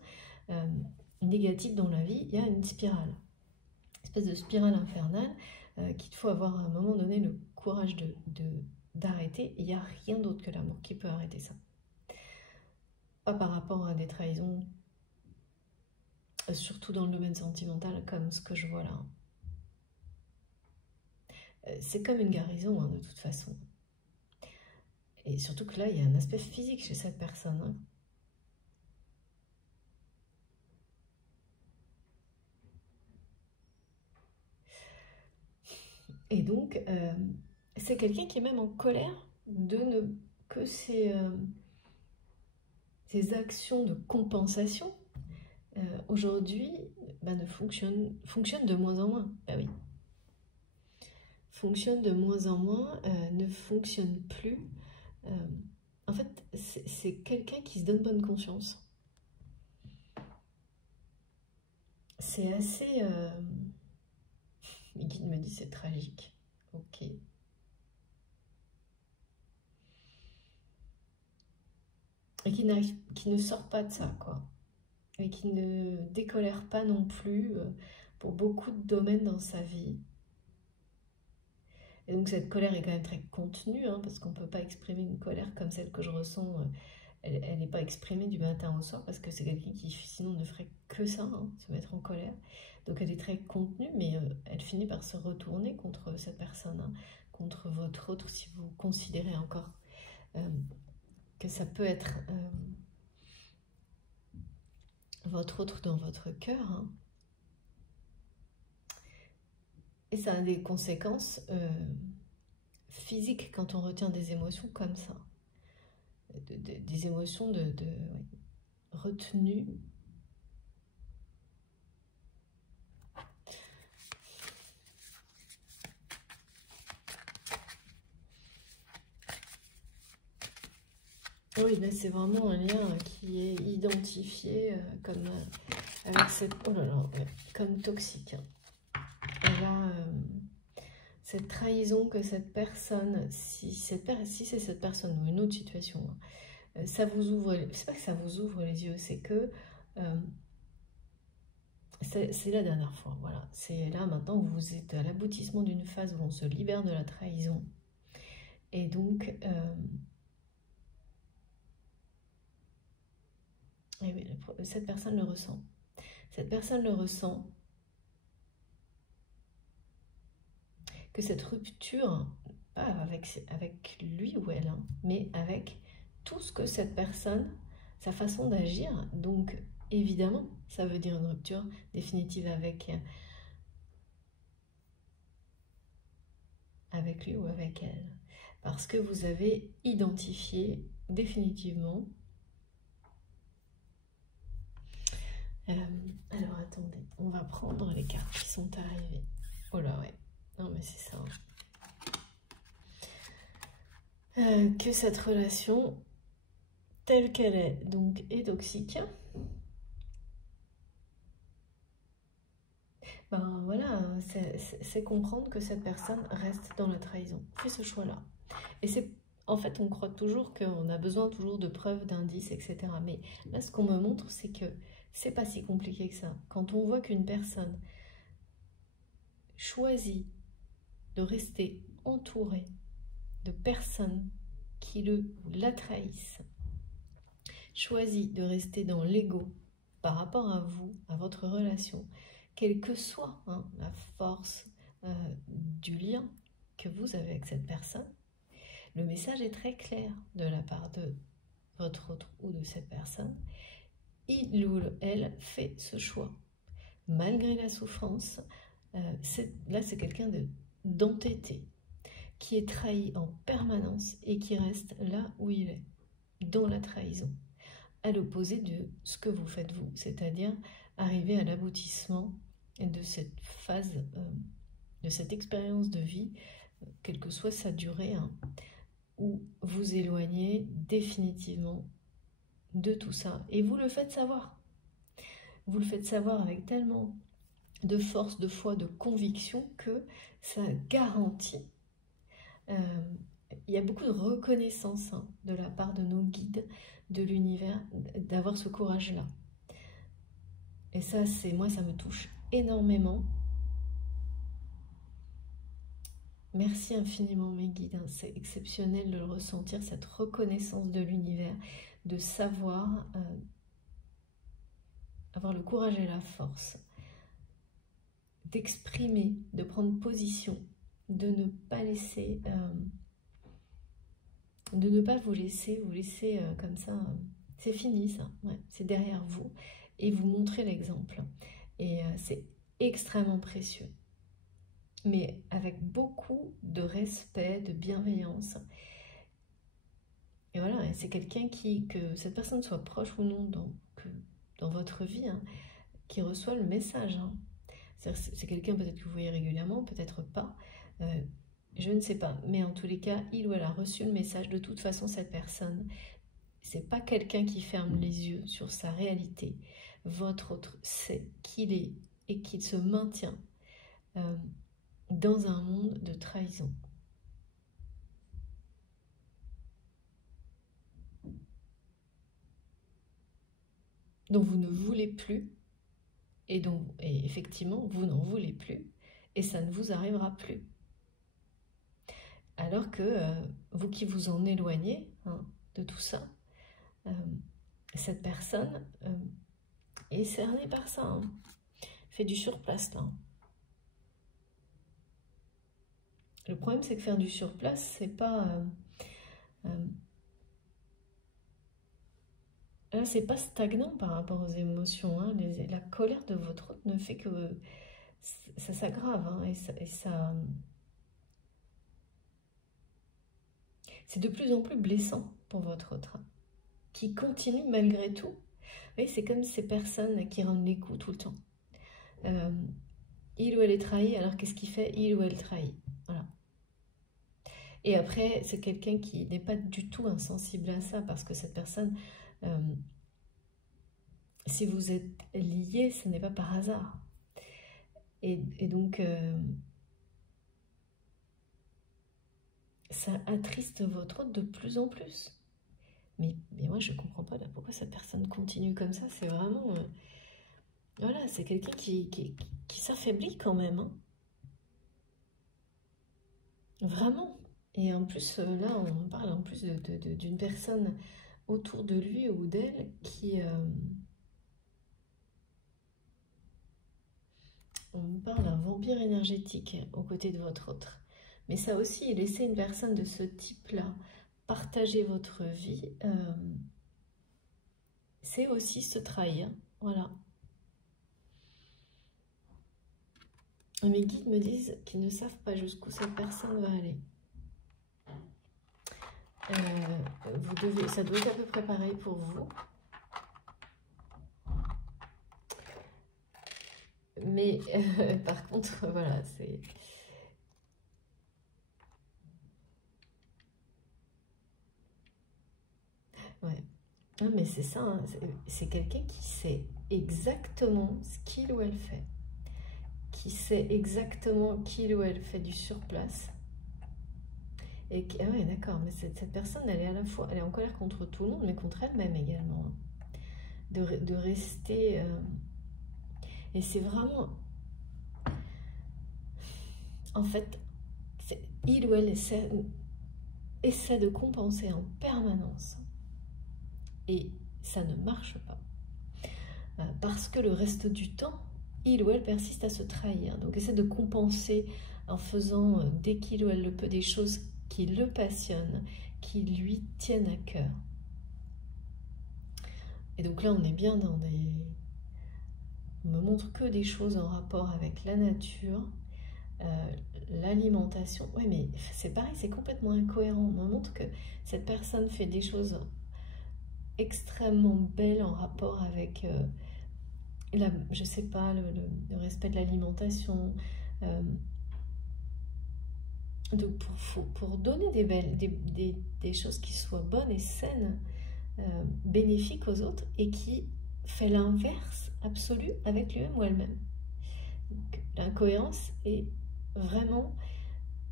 négatives dans la vie, il y a une spirale, une espèce de spirale infernale qu'il faut avoir à un moment donné le courage d'arrêter, il n'y a rien d'autre que l'amour qui peut arrêter ça. Pas par rapport à des trahisons, surtout dans le domaine sentimental, comme ce que je vois là. C'est comme une guérison, hein, de toute façon. Et surtout que là, il y a un aspect physique chez cette personne. Hein. Et donc, c'est quelqu'un qui est même en colère que ses actions de compensation, aujourd'hui, ne fonctionnent de moins en moins. Ah oui. Fonctionnent de moins en moins, ne fonctionnent plus. En fait, c'est quelqu'un qui se donne bonne conscience. C'est assez... Mes guides me disent c'est tragique. Ok. et qui ne sort pas de ça, quoi. Et qui ne décolère pas non plus pour beaucoup de domaines dans sa vie. Et donc cette colère est quand même très contenue, hein, parce qu'on ne peut pas exprimer une colère comme celle que je ressens. Elle n'est pas exprimée du matin au soir, parce que c'est quelqu'un qui sinon ne ferait que ça, hein, se mettre en colère. Donc elle est très contenue, mais elle finit par se retourner contre cette personne, hein, contre votre autre, si vous considérez encore que ça peut être votre autre dans votre cœur, hein. Et ça a des conséquences physiques quand on retient des émotions comme ça. Des émotions de retenue. Oui, là c'est vraiment un lien qui est identifié comme avec cette, oh là là, comme toxique. Et là, cette trahison que cette personne, si c'est cette personne ou une autre situation, ça vous ouvre, c'est pas que ça vous ouvre les yeux, c'est que c'est la dernière fois, voilà. C'est là maintenant où vous êtes à l'aboutissement d'une phase où on se libère de la trahison. Et donc, et oui, cette personne le ressent. Cette personne le ressent, que cette rupture, pas avec lui ou elle, hein, mais avec tout ce que cette personne, sa façon d'agir, donc évidemment, ça veut dire une rupture définitive avec lui ou avec elle. Parce que vous avez identifié définitivement. Alors attendez, on va prendre les cartes qui sont arrivées. Oh là ouais, non mais c'est ça. Que cette relation telle qu'elle est donc est toxique. Ben voilà, c'est comprendre que cette personne reste dans la trahison, fait ce choix-là. Et c'est en fait, on croit toujours qu'on a besoin toujours de preuves, d'indices, etc. Mais là, ce qu'on me montre, c'est que c'est pas si compliqué que ça. Quand on voit qu'une personne choisit de rester entourée de personnes qui la trahissent, choisit de rester dans l'ego par rapport à vous, à votre relation, quelle que soit la force du lien que vous avez avec cette personne, le message est très clair de la part de votre autre ou de cette personne. Il ou elle fait ce choix. Malgré la souffrance, là c'est quelqu'un d'entêté, qui est trahi en permanence et qui reste là où il est, dans la trahison. À l'opposé de ce que vous faites vous, c'est-à-dire arriver à l'aboutissement de cette phase, de cette expérience de vie, quelle que soit sa durée, où vous éloignez définitivement de tout ça. Et vous le faites savoir. Vous le faites savoir avec tellement de force, de foi, de conviction que ça garantit. Il y a beaucoup de reconnaissance de la part de nos guides, de l'univers, d'avoir ce courage-là. Et ça, moi, ça me touche énormément. Merci infiniment mes guides, c'est exceptionnel de le ressentir, cette reconnaissance de l'univers, de savoir avoir le courage et la force d'exprimer, de prendre position, de ne pas laisser, de ne pas vous laisser comme ça, c'est fini ça, ouais, c'est derrière vous, et vous montrer l'exemple. Et c'est extrêmement précieux, mais avec beaucoup de respect, de bienveillance. Et voilà, c'est quelqu'un que cette personne soit proche ou non dans votre vie, qui reçoit le message. C'est quelqu'un peut-être que vous voyez régulièrement, peut-être pas, je ne sais pas. Mais en tous les cas, il ou elle a reçu le message. De toute façon, cette personne, c'est pas quelqu'un qui ferme les yeux sur sa réalité. Votre autre sait qu'il est et qu'il se maintient dans un monde de trahison. dont vous ne voulez plus, et effectivement, vous n'en voulez plus, et ça ne vous arrivera plus. Alors que vous qui vous en éloignez hein, de tout ça, cette personne est cernée par ça, hein, fait du surplace là. Le problème, c'est que faire du surplace, c'est pas... là, c'est pas stagnant par rapport aux émotions. Hein. La colère de votre hôte ne fait que... ça s'aggrave, hein, et ça c'est de plus en plus blessant pour votre hôte, hein, qui continue malgré tout. Vous voyez, c'est comme ces personnes qui rendent les coups tout le temps. Il ou elle est trahi, alors qu'est-ce qu'il fait? Il ou elle trahit. Voilà. Et après, c'est quelqu'un qui n'est pas du tout insensible à ça, parce que cette personne, si vous êtes liés, ce n'est pas par hasard. Et donc, ça attriste votre hôte de plus en plus. Mais moi, je ne comprends pas là, pourquoi cette personne continue comme ça. C'est vraiment... voilà, c'est quelqu'un qui s'affaiblit quand même. Hein. Vraiment. Et en plus, là, on parle en plus d'une personne autour de lui ou d'elle qui... on parle d'un vampire énergétique aux côtés de votre autre. Mais ça aussi, laisser une personne de ce type-là partager votre vie, c'est aussi se trahir. Voilà. Mes guides me disent qu'ils ne savent pas jusqu'où cette personne va aller. Ça doit être à peu près pareil pour vous. Mais par contre, voilà, c'est... Ouais. Ah, mais c'est ça, hein, c'est quelqu'un qui sait exactement ce qu'il ou elle fait. Qui sait exactement qu'il ou elle fait du surplace. Et ah ouais, d'accord, mais cette personne, elle est à la fois, elle est en colère contre tout le monde, mais contre elle-même également. Hein. De rester... et c'est vraiment... En fait, il ou elle essaie de compenser en permanence. Et ça ne marche pas. Parce que le reste du temps, il ou elle persiste à se trahir. Donc essaie de compenser en faisant, dès qu'il ou elle le peut, des choses qui le passionnent, qui lui tiennent à cœur. Et donc là, on est bien dans des... On me montre que des choses en rapport avec la nature, l'alimentation. Oui, mais c'est pareil, c'est complètement incohérent. On me montre que cette personne fait des choses extrêmement belles en rapport avec, je sais pas, le respect de l'alimentation. Donc pour donner des choses qui soient bonnes et saines, bénéfiques aux autres, et qui fait l'inverse absolu avec lui-même ou elle-même. L'incohérence est vraiment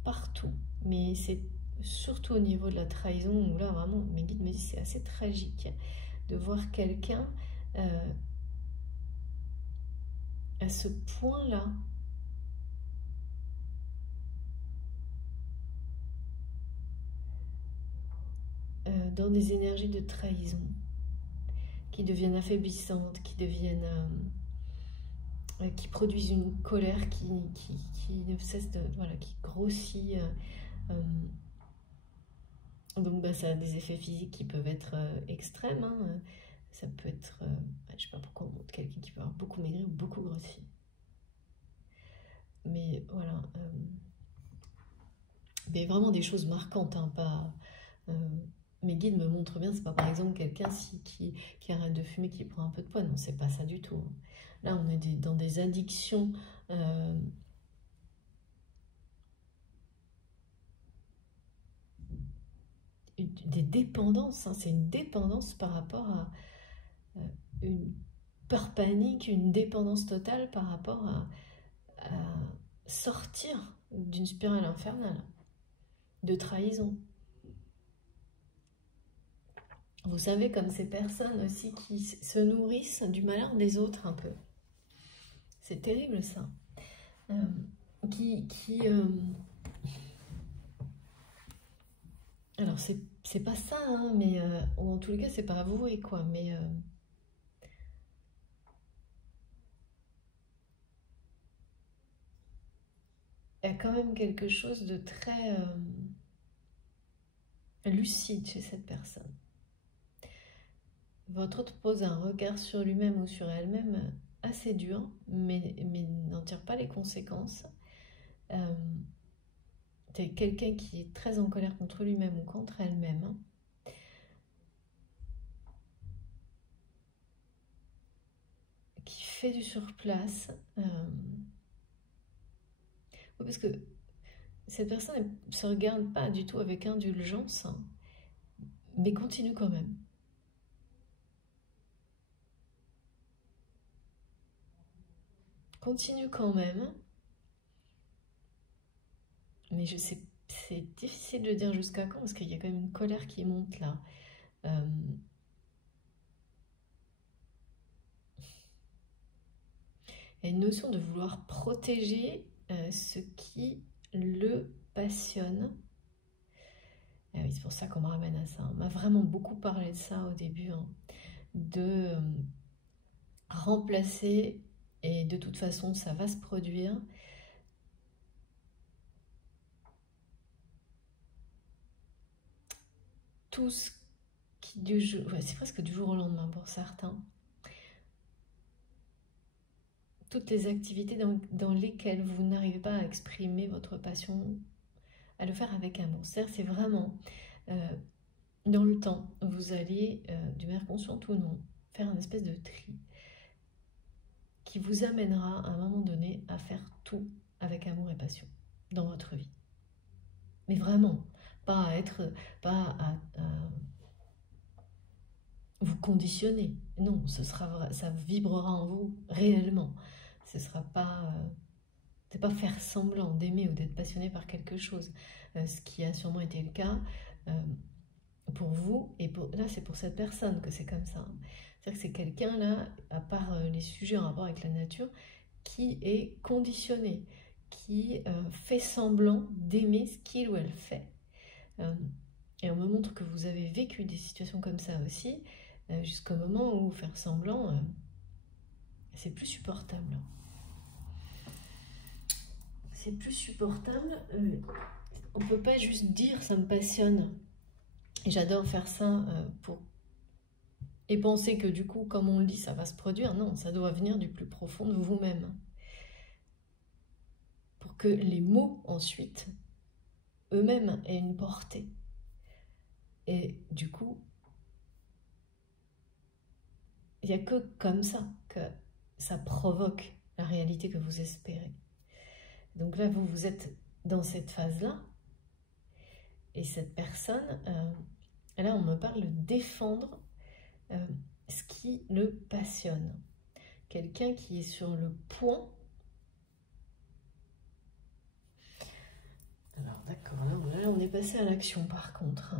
partout, mais c'est surtout au niveau de la trahison où là vraiment mes guides me disent c'est assez tragique de voir quelqu'un à ce point-là dans des énergies de trahison qui deviennent affaiblissantes, qui deviennent qui produisent une colère qui ne cesse de... Voilà, qui grossit. Donc bah, ça a des effets physiques qui peuvent être extrêmes. Hein. Ça peut être... je sais pas pourquoi on montre quelqu'un qui peut avoir beaucoup maigri ou beaucoup grossi. Mais voilà. Mais vraiment des choses marquantes, hein, pas... mes guides me montrent bien, c'est pas par exemple quelqu'un qui arrête de fumer, qui prend un peu de poids. Non, c'est pas ça du tout. Hein. Là, on est dans des addictions des dépendances. Hein. C'est une dépendance par rapport à une peur panique, une dépendance totale par rapport à sortir d'une spirale infernale de trahison. Vous savez, comme ces personnes aussi qui se nourrissent du malheur des autres un peu. C'est terrible ça. Euh, alors c'est pas ça, hein, mais ou en tous les cas c'est pas avoué quoi, mais il y a quand même quelque chose de très lucide chez cette personne. Votre autre pose un regard sur lui-même ou sur elle-même assez dur, mais n'en tire pas les conséquences. C'est quelqu'un qui est très en colère contre lui-même ou contre elle-même. Qui fait du surplace. Parce que cette personne ne se regarde pas du tout avec indulgence, hein, mais continue quand même. Continue quand même. Mais je sais, c'est difficile de dire jusqu'à quand, parce qu'il y a quand même une colère qui monte là. Il y a une notion de vouloir protéger ce qui le passionne. Ah oui, c'est pour ça qu'on me ramène à ça. On m'a vraiment beaucoup parlé de ça au début, hein, de remplacer, et de toute façon ça va se produire, tout ce qui du jour, ouais, c'est presque du jour au lendemain pour certains, toutes les activités dans lesquelles vous n'arrivez pas à exprimer votre passion, à le faire avec amour. C'est vraiment dans le temps, vous allez, de manière consciente ou non, faire un espèce de tri qui vous amènera à un moment donné à faire tout avec amour et passion dans votre vie. Mais vraiment, pas à être, pas à vous conditionner. Non, ça vibrera en vous réellement. Ce sera pas, c'est pas faire semblant d'aimer ou d'être passionné par quelque chose. Ce qui a sûrement été le cas pour vous, et là c'est pour cette personne que c'est comme ça. C'est-à-dire que c'est quelqu'un là, à part les sujets en rapport avec la nature, qui est conditionné, qui fait semblant d'aimer ce qu'il ou elle fait. Et on me montre que vous avez vécu des situations comme ça aussi, jusqu'au moment où faire semblant, c'est plus supportable. C'est plus supportable. On peut pas juste dire ça me passionne. Et j'adore faire ça et penser que du coup, comme on le dit, ça va se produire. Non, ça doit venir du plus profond de vous-même. Pour que les mots, ensuite, eux-mêmes aient une portée. Et du coup, il n'y a que comme ça que ça provoque la réalité que vous espérez. Donc là, vous êtes dans cette phase-là. Et cette personne, là, on me parle de défendre ce qui le passionne. Quelqu'un qui est sur le point. Alors, d'accord, là, on est passé à l'action par contre.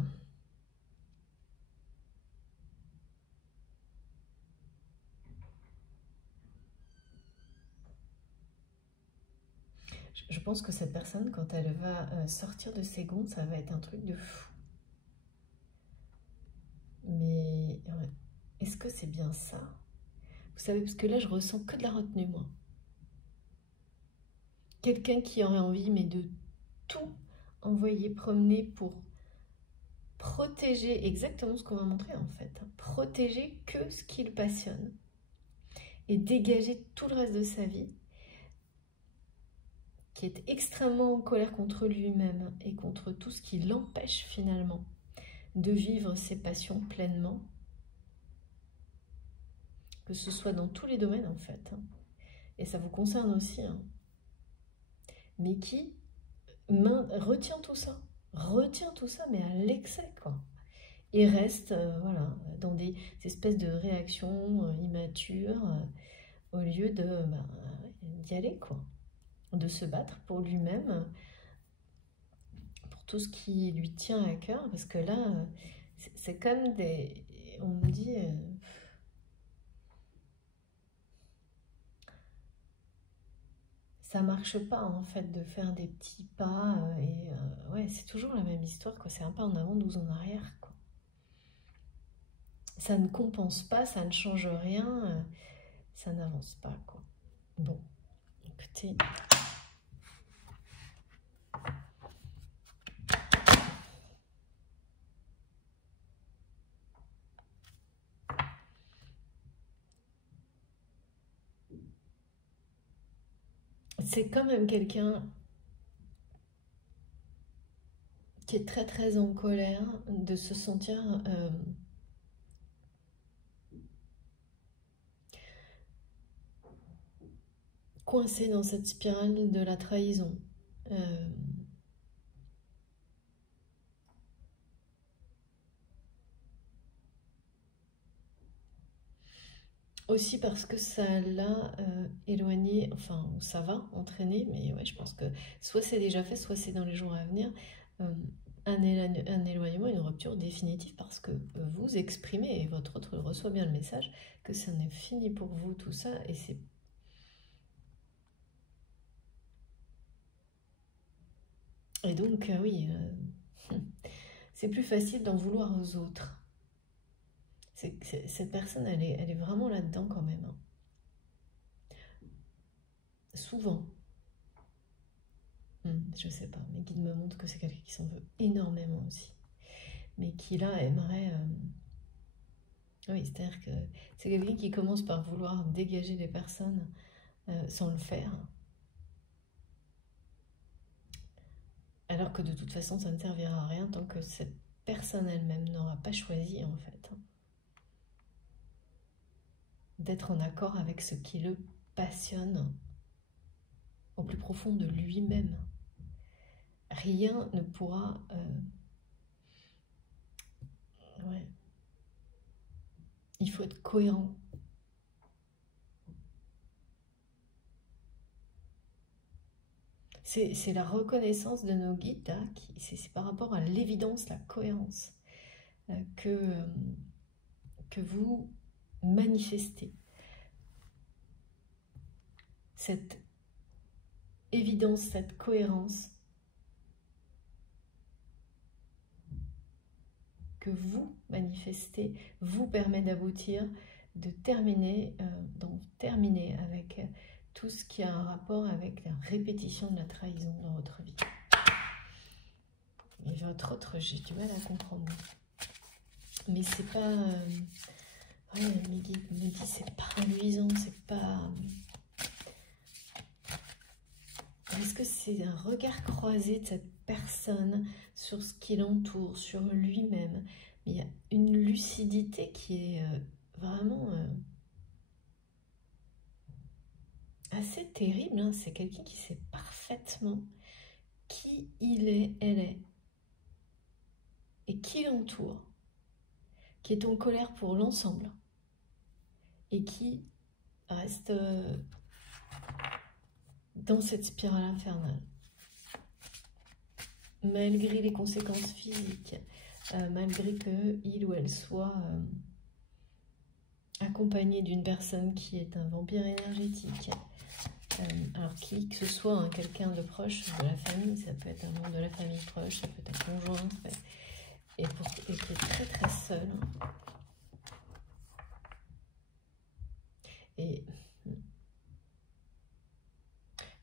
Je pense que cette personne, quand elle va sortir de ses gonds, ça va être un truc de fou. Mais est-ce que c'est bien ça? Vous savez, parce que là, je ressens que de la retenue, moi. Quelqu'un qui aurait envie, mais de tout envoyer promener pour protéger exactement ce qu'on va montrer en fait. Protéger que ce qui le passionne. Et dégager tout le reste de sa vie, qui est extrêmement en colère contre lui-même et contre tout ce qui l'empêche finalement de vivre ses passions pleinement, que ce soit dans tous les domaines en fait, et ça vous concerne aussi, mais qui retient tout ça, mais à l'excès quoi, et reste voilà, dans des espèces de réactions immatures, au lieu d'y aller quoi, de se battre pour lui-même, pour tout ce qui lui tient à cœur, parce que là, c'est comme on me dit... ça marche pas en fait de faire des petits pas ouais, c'est toujours la même histoire quoi, c'est un pas en avant, 12 en arrière quoi. Ça ne compense pas, ça ne change rien, ça n'avance pas quoi. Bon, écoutez. C'est quand même quelqu'un qui est très très en colère de se sentir coincé dans cette spirale de la trahison. Aussi parce que ça l'a éloigné, enfin ça va entraîner, mais ouais, je pense que soit c'est déjà fait, soit c'est dans les jours à venir, un éloignement, une rupture définitive parce que vous exprimez et votre autre reçoit bien le message que ça n'est fini pour vous tout ça et c'est... Et donc oui, c'est plus facile d'en vouloir aux autres. Cette personne, elle est vraiment là-dedans quand même. Hein. Souvent. Je sais pas, mes guides me montrent que c'est quelqu'un qui s'en veut énormément aussi. Mais qui là aimerait... Oui, c'est-à-dire que c'est quelqu'un qui commence par vouloir dégager les personnes sans le faire. Alors que de toute façon, ça ne servira à rien tant que cette personne elle-même n'aura pas choisi en fait. D'être en accord avec ce qui le passionne au plus profond de lui-même. Rien ne pourra... ouais. Il faut être cohérent. C'est la reconnaissance de nos guides, hein, c'est par rapport à l'évidence, la cohérence que vous manifestez. Cette évidence, cette cohérence que vous manifestez vous permet d'aboutir, de terminer, d'en terminer avec tout ce qui a un rapport avec la répétition de la trahison dans votre vie. Et votre autre, j'ai du mal à comprendre. Mais c'est pas... ouais, mes guides me disent c'est pas reluisant, c'est pas... Est-ce que c'est un regard croisé de cette personne sur ce qui l'entoure, sur lui-même? Il y a une lucidité qui est vraiment assez terrible. Hein. C'est quelqu'un qui sait parfaitement qui il est, elle est, et qui l'entoure, qui est en colère pour l'ensemble, et qui reste dans cette spirale infernale. Malgré les conséquences physiques, malgré qu'il ou elle soit accompagné d'une personne qui est un vampire énergétique, alors qui que ce soit, hein, quelqu'un de proche de la famille, ça peut être un membre de la famille proche, ça peut être un conjoint, et qui est très très seul. Et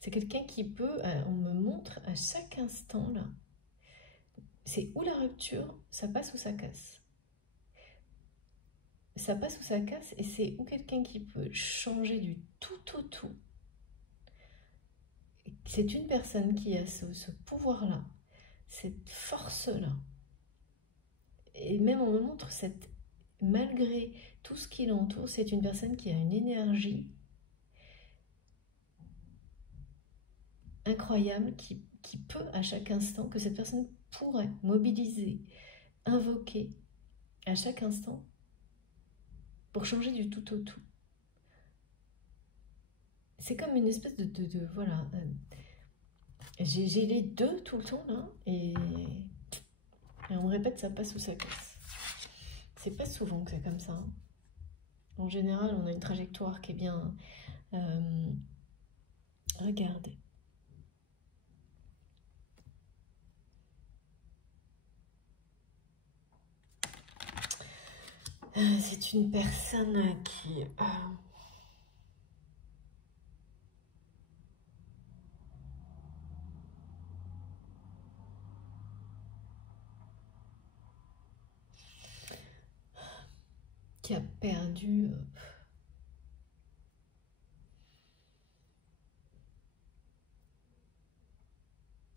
c'est quelqu'un qui peut, on me montre à chaque instant là, c'est où la rupture, ça passe ou ça casse. Ça passe ou ça casse, et c'est où quelqu'un qui peut changer du tout au tout. C'est une personne qui a ce pouvoir-là, cette force-là. Et même on me montre cette, malgré tout ce qui l'entoure, c'est une personne qui a une énergie incroyable qui peut à chaque instant, que cette personne pourrait mobiliser, invoquer à chaque instant pour changer du tout au tout. C'est comme une espèce de voilà. J'ai les deux tout le temps là, et on me répète ça passe ou ça casse. c'est pas souvent que c'est comme ça, hein. En général, on a une trajectoire qui est bien... regardez. C'est une personne qui a perdu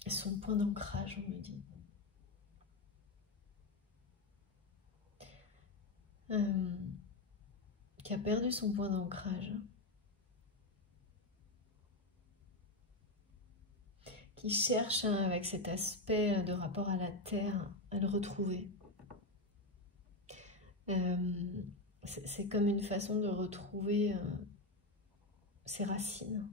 son point d'ancrage, on me dit. Qui a perdu son point d'ancrage. Qui cherche, hein, avec cet aspect de rapport à la terre, à le retrouver. C'est comme une façon de retrouver ses racines.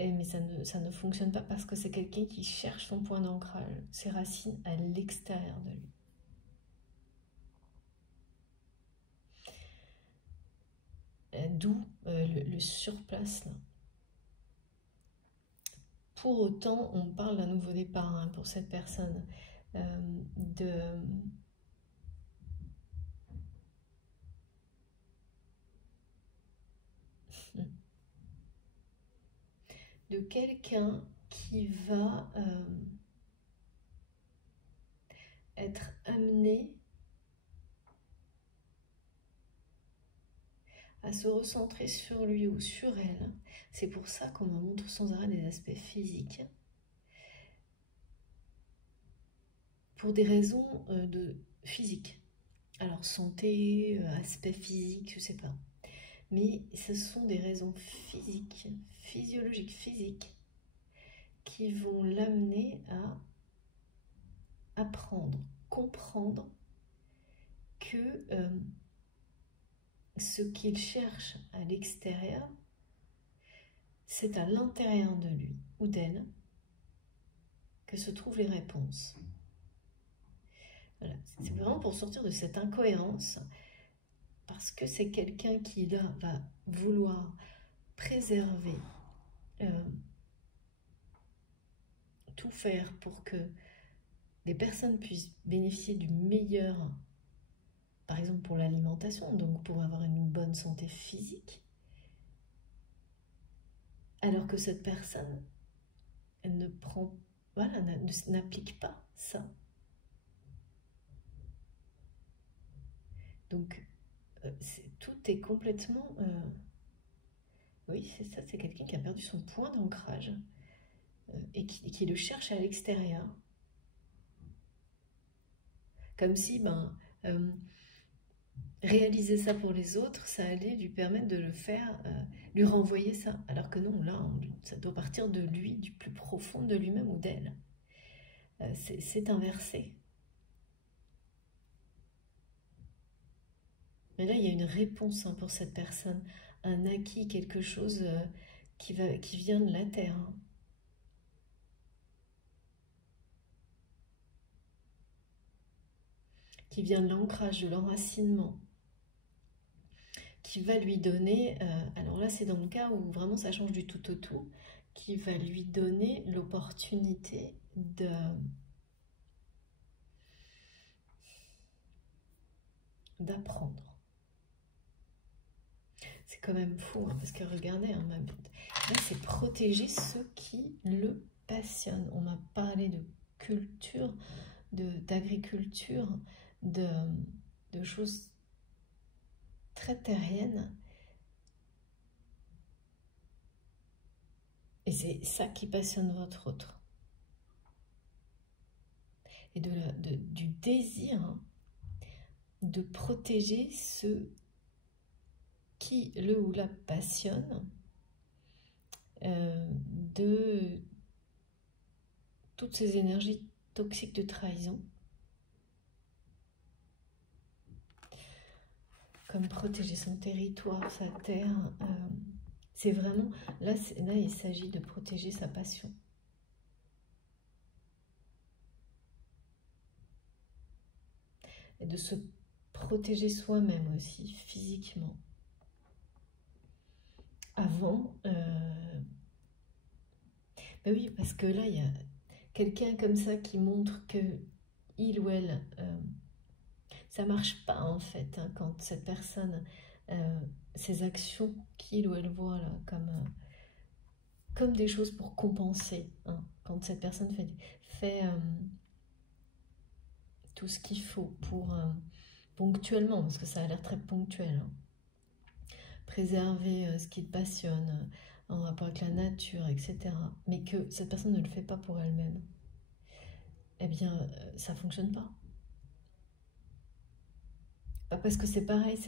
Mais ça ne fonctionne pas parce que c'est quelqu'un qui cherche son point d'ancrage, ses racines à l'extérieur de lui. D'où le surplace là. Pour autant, on parle d'un nouveau départ, hein, pour cette personne. De quelqu'un qui va être amené à se recentrer sur lui ou sur elle. C'est pour ça qu'on me montre sans arrêt des aspects physiques. Pour des raisons physiques. Alors santé, aspect physique, je sais pas. Mais ce sont des raisons physiques, physiologiques, physiques, qui vont l'amener à apprendre, comprendre que ce qu'il cherche à l'extérieur, c'est à l'intérieur de lui ou d'elle que se trouvent les réponses. Voilà. C'est vraiment pour sortir de cette incohérence, parce que c'est quelqu'un qui là va vouloir préserver, tout faire pour que des personnes puissent bénéficier du meilleur, par exemple pour l'alimentation, donc pour avoir une bonne santé physique, alors que cette personne ne prend, voilà, n'applique pas ça. Donc tout est complètement... oui, c'est ça, c'est quelqu'un qui a perdu son point d'ancrage et qui le cherche à l'extérieur. Comme si réaliser ça pour les autres, ça allait lui permettre de le faire, lui renvoyer ça. Alors que non, là, ça doit partir de lui, du plus profond de lui-même ou d'elle. C'est inversé. Mais là, il y a une réponse, hein, pour cette personne, un acquis, quelque chose qui vient de la terre. Hein. Qui vient de l'ancrage, de l'enracinement, qui va lui donner, alors là c'est dans le cas où vraiment ça change du tout au tout, qui va lui donner l'opportunité d'apprendre. C'est quand même fou, hein, parce que regardez, hein, là c'est protéger ceux qui le passionnent. On m'a parlé de culture, d'agriculture, de choses très terriennes. Et c'est ça qui passionne votre autre. Et du désir, hein, de protéger ceux qui le ou la passionnent de toutes ces énergies toxiques de trahison. Comme protéger son territoire, sa terre. C'est vraiment... Là, il s'agit de protéger sa passion. et de se protéger soi-même aussi, physiquement. Avant, ben oui, parce que là, il y a quelqu'un comme ça qui montre que il ou elle, ça marche pas en fait, hein, quand cette personne, ses actions qu'il ou elle voit là, comme des choses pour compenser, hein, quand cette personne fait tout ce qu'il faut pour, ponctuellement, parce que ça a l'air très ponctuel, hein, préserver ce qui te passionne, en rapport avec la nature, etc. Mais que cette personne ne le fait pas pour elle-même, eh bien, ça fonctionne pas. Pas parce que c'est pareil,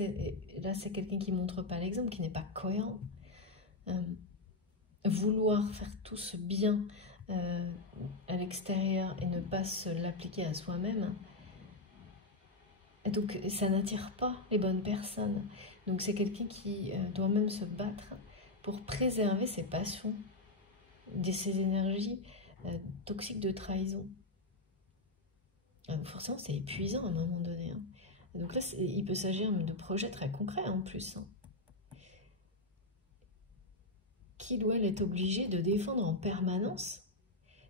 là c'est quelqu'un qui montre pas l'exemple, qui n'est pas cohérent. Vouloir faire tout ce bien à l'extérieur et ne pas se l'appliquer à soi-même, donc ça n'attire pas les bonnes personnes. Donc c'est quelqu'un qui doit même se battre pour préserver ses passions, ses énergies toxiques de trahison. Forcément c'est épuisant à un moment donné, hein. Donc là il peut s'agir de projets très concrets en plus, hein. Qu'il ou elle est obligé de défendre en permanence,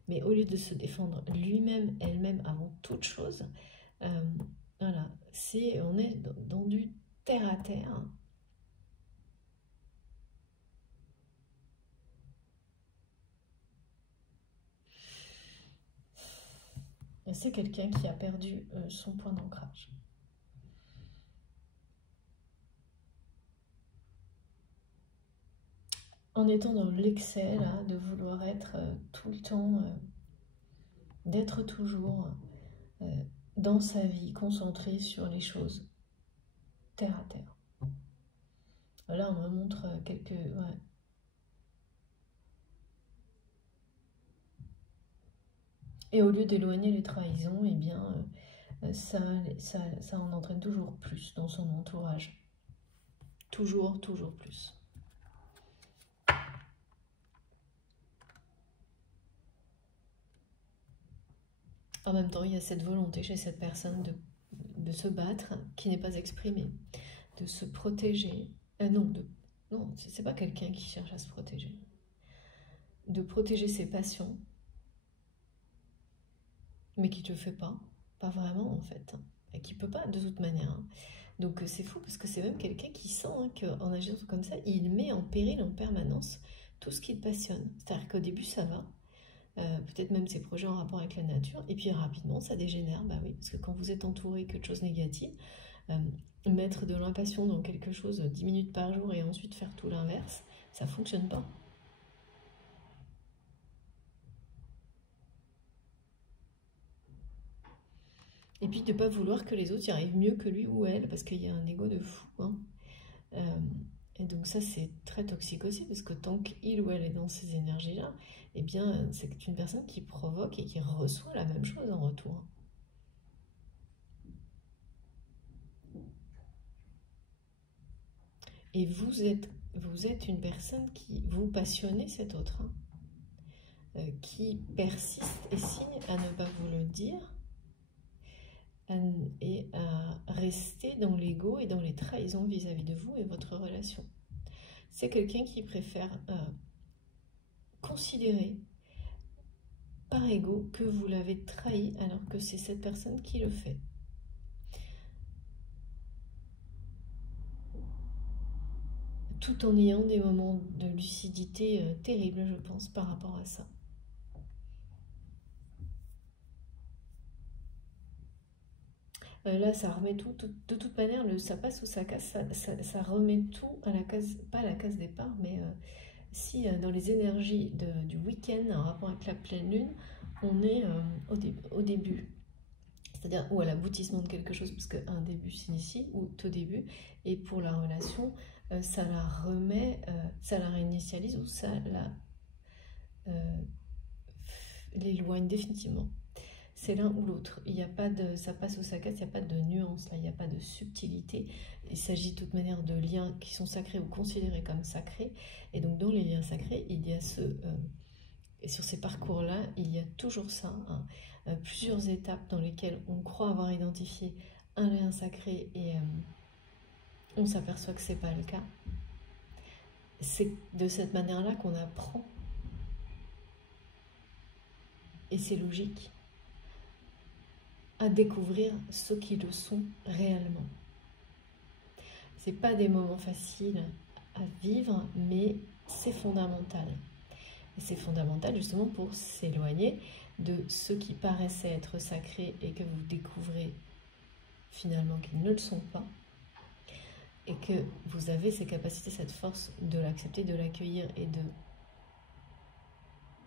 mais au lieu de se défendre lui-même, elle-même avant toute chose, voilà, on est dans du terre à terre. C'est quelqu'un qui a perdu son point d'ancrage. En étant dans l'excès, là, de vouloir être tout le temps, d'être toujours dans sa vie, concentré sur les choses terre à terre. Là, on me montre quelques... Ouais. Et au lieu d'éloigner les trahisons, eh bien, ça en entraîne toujours plus dans son entourage. Toujours, toujours plus. En même temps, il y a cette volonté chez cette personne de se battre qui n'est pas exprimée, de se protéger. Non, c'est pas quelqu'un qui cherche à se protéger. De protéger ses passions, mais qui ne le fait pas vraiment en fait, hein, et qui peut pas de toute manière, hein. Donc c'est fou parce que c'est même quelqu'un qui sent, hein, qu'en agissant comme ça, il met en péril en permanence tout ce qui le passionne. C'est-à-dire qu'au début ça va, peut-être même ses projets en rapport avec la nature, et puis rapidement ça dégénère, bah oui, parce que quand vous êtes entouré que de choses négatives, mettre de l'impassion dans quelque chose 10 minutes par jour et ensuite faire tout l'inverse, ça fonctionne pas. Et puis de ne pas vouloir que les autres y arrivent mieux que lui ou elle, parce qu'il y a un ego de fou, hein. Et donc ça c'est très toxique aussi, parce que tant qu'il ou elle est dans ces énergies-là, eh bien c'est une personne qui provoque et qui reçoit la même chose en retour. Et vous êtes une personne qui vous passionnez cet autre, hein, qui persiste et signe à ne pas vous le dire, et à rester dans l'ego et dans les trahisons vis-à-vis de vous et votre relation. C'est quelqu'un qui préfère considérer par ego que vous l'avez trahi alors que c'est cette personne qui le fait. Tout en ayant des moments de lucidité terribles, je pense, par rapport à ça. Là, ça remet tout, de toute manière, ça passe ou ça casse, ça remet tout à la case, pas à la case départ, mais si dans les énergies du week-end, en rapport avec la pleine lune, on est au début, c'est-à-dire ou à l'aboutissement de quelque chose, parce qu'un début s'initie, ou au début, et pour la relation, ça la remet, ça la réinitialise, ou ça l'éloigne définitivement. C'est l'un ou l'autre. Il n'y a pas de, ça passe ou ça casse, il n'y a pas de nuance, là, il n'y a pas de subtilité. Il s'agit de toute manière de liens qui sont sacrés ou considérés comme sacrés. Et donc dans les liens sacrés, il y a et sur ces parcours-là, il y a toujours ça, hein, plusieurs étapes dans lesquelles on croit avoir identifié un lien sacré et on s'aperçoit que c'est pas le cas. C'est de cette manière-là qu'on apprend, et c'est logique, à découvrir ceux qui le sont réellement. C'est pas des moments faciles à vivre, mais c'est fondamental. Et c'est fondamental justement pour s'éloigner de ceux qui paraissaient être sacrés et que vous découvrez finalement qu'ils ne le sont pas. Et que vous avez ces capacités, cette force de l'accepter, de l'accueillir et de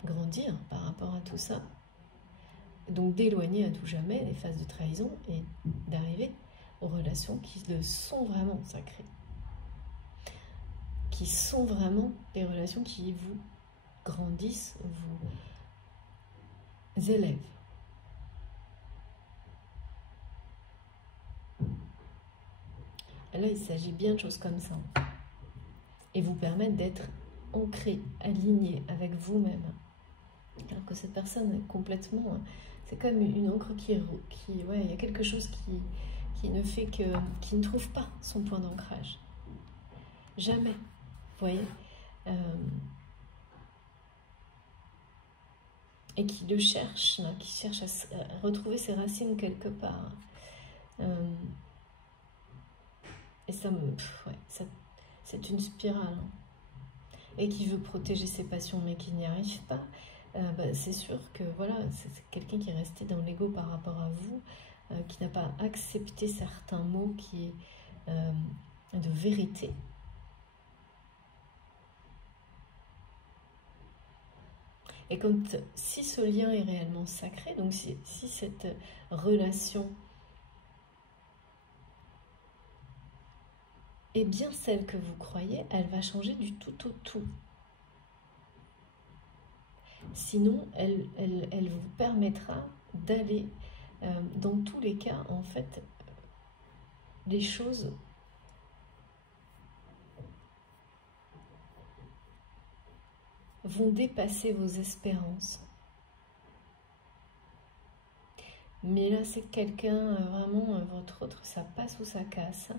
grandir par rapport à tout ça. Donc d'éloigner à tout jamais les phases de trahison et d'arriver aux relations qui le sont vraiment sacrées. Qui sont vraiment des relations qui vous grandissent, vous élèvent. Là, il s'agit bien de choses comme ça. Et vous permettre d'être ancré, aligné avec vous-même. Alors que cette personne est complètement... C'est comme une encre ouais, il y a quelque chose qui ne fait que... qui ne trouve pas son point d'ancrage. Jamais. Vous voyez et qui le cherche, là, qui cherche à retrouver ses racines quelque part. Et ça me... ouais, c'est une spirale. Et qui veut protéger ses passions mais qui n'y arrive pas. C'est sûr que voilà, c'est quelqu'un qui est resté dans l'ego par rapport à vous, qui n'a pas accepté certains mots qui est de vérité. Et si ce lien est réellement sacré, donc si cette relation est bien celle que vous croyez, elle va changer du tout au tout. Sinon, elle vous permettra d'aller, dans tous les cas, en fait, les choses vont dépasser vos espérances. Mais là, c'est quelqu'un, vraiment, votre autre, ça passe ou ça casse.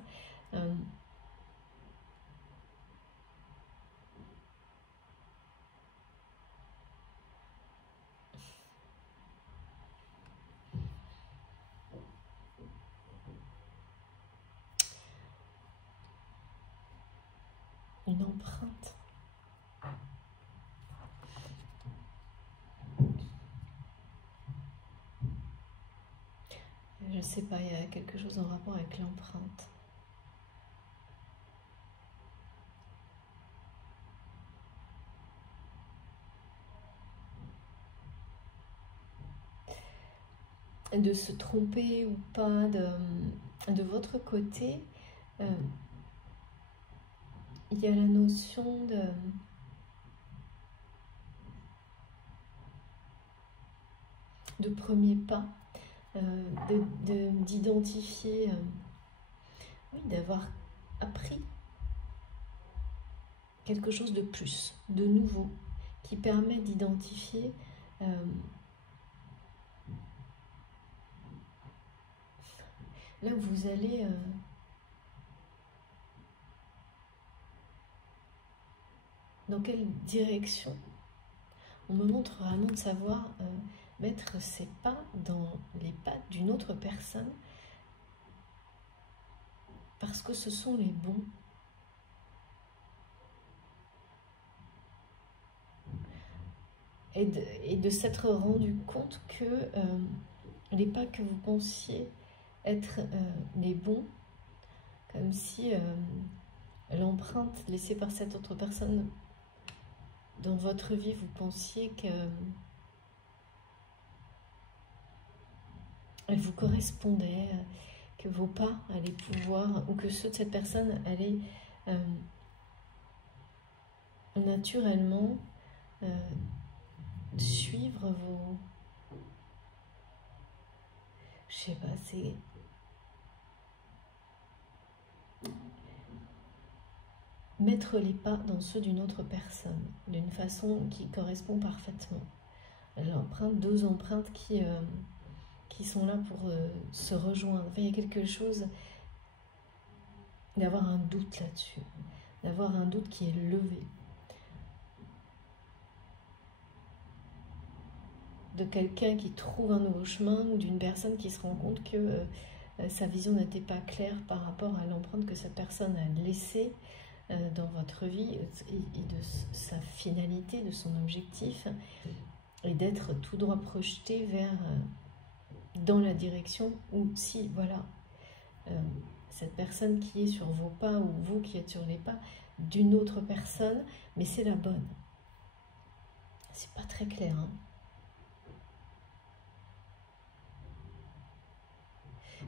Une empreinte. Je sais pas, il y a quelque chose en rapport avec l'empreinte. De se tromper ou pas de votre côté, il y a la notion de premier pas, d'identifier, oui, d'avoir appris quelque chose de plus, de nouveau, qui permet d'identifier là où vous allez dans quelle direction. On me montre vraiment de savoir mettre ses pas dans les pattes d'une autre personne parce que ce sont les bons. Et de s'être rendu compte que les pas que vous pensiez être les bons, comme si l'empreinte laissée par cette autre personne dans votre vie, vous pensiez que elle vous correspondait, que vos pas allaient pouvoir, ou que ceux de cette personne allaient naturellement suivre vos... Je sais pas, c'est... mettre les pas dans ceux d'une autre personne, d'une façon qui correspond parfaitement. L'empreinte, deux empreintes qui qui sont là pour se rejoindre. Enfin, il y a quelque chose d'avoir un doute là-dessus, d'avoir un doute qui est levé. De quelqu'un qui trouve un nouveau chemin ou d'une personne qui se rend compte que sa vision n'était pas claire par rapport à l'empreinte que cette personne a laissée dans votre vie et de sa finalité, de son objectif, et d'être tout droit projeté vers dans la direction où si voilà cette personne qui est sur vos pas ou vous qui êtes sur les pas d'une autre personne, mais c'est la bonne. C'est pas très clair, hein.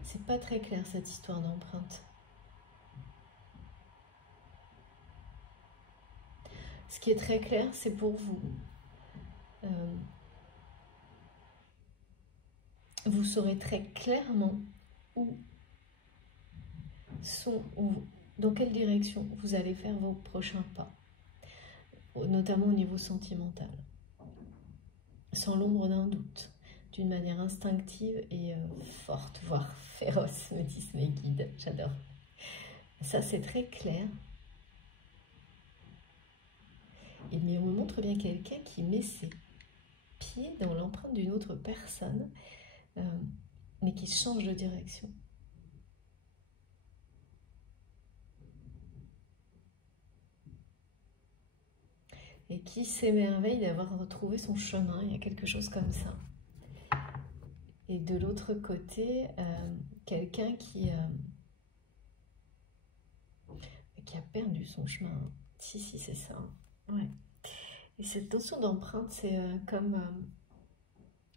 C'est pas très clair cette histoire d'empreinte. Ce qui est très clair, c'est pour vous. Vous saurez très clairement dans quelle direction vous allez faire vos prochains pas, notamment au niveau sentimental, sans l'ombre d'un doute, d'une manière instinctive et forte, voire féroce, me disent mes guides. J'adore. Ça, c'est très clair. Mais on me montre bien quelqu'un qui met ses pieds dans l'empreinte d'une autre personne, mais qui change de direction. Et qui s'émerveille d'avoir retrouvé son chemin. Il y a quelque chose comme ça. Et de l'autre côté, quelqu'un qui a perdu son chemin. Si, c'est ça. Ouais. Et cette notion d'empreinte, c'est comme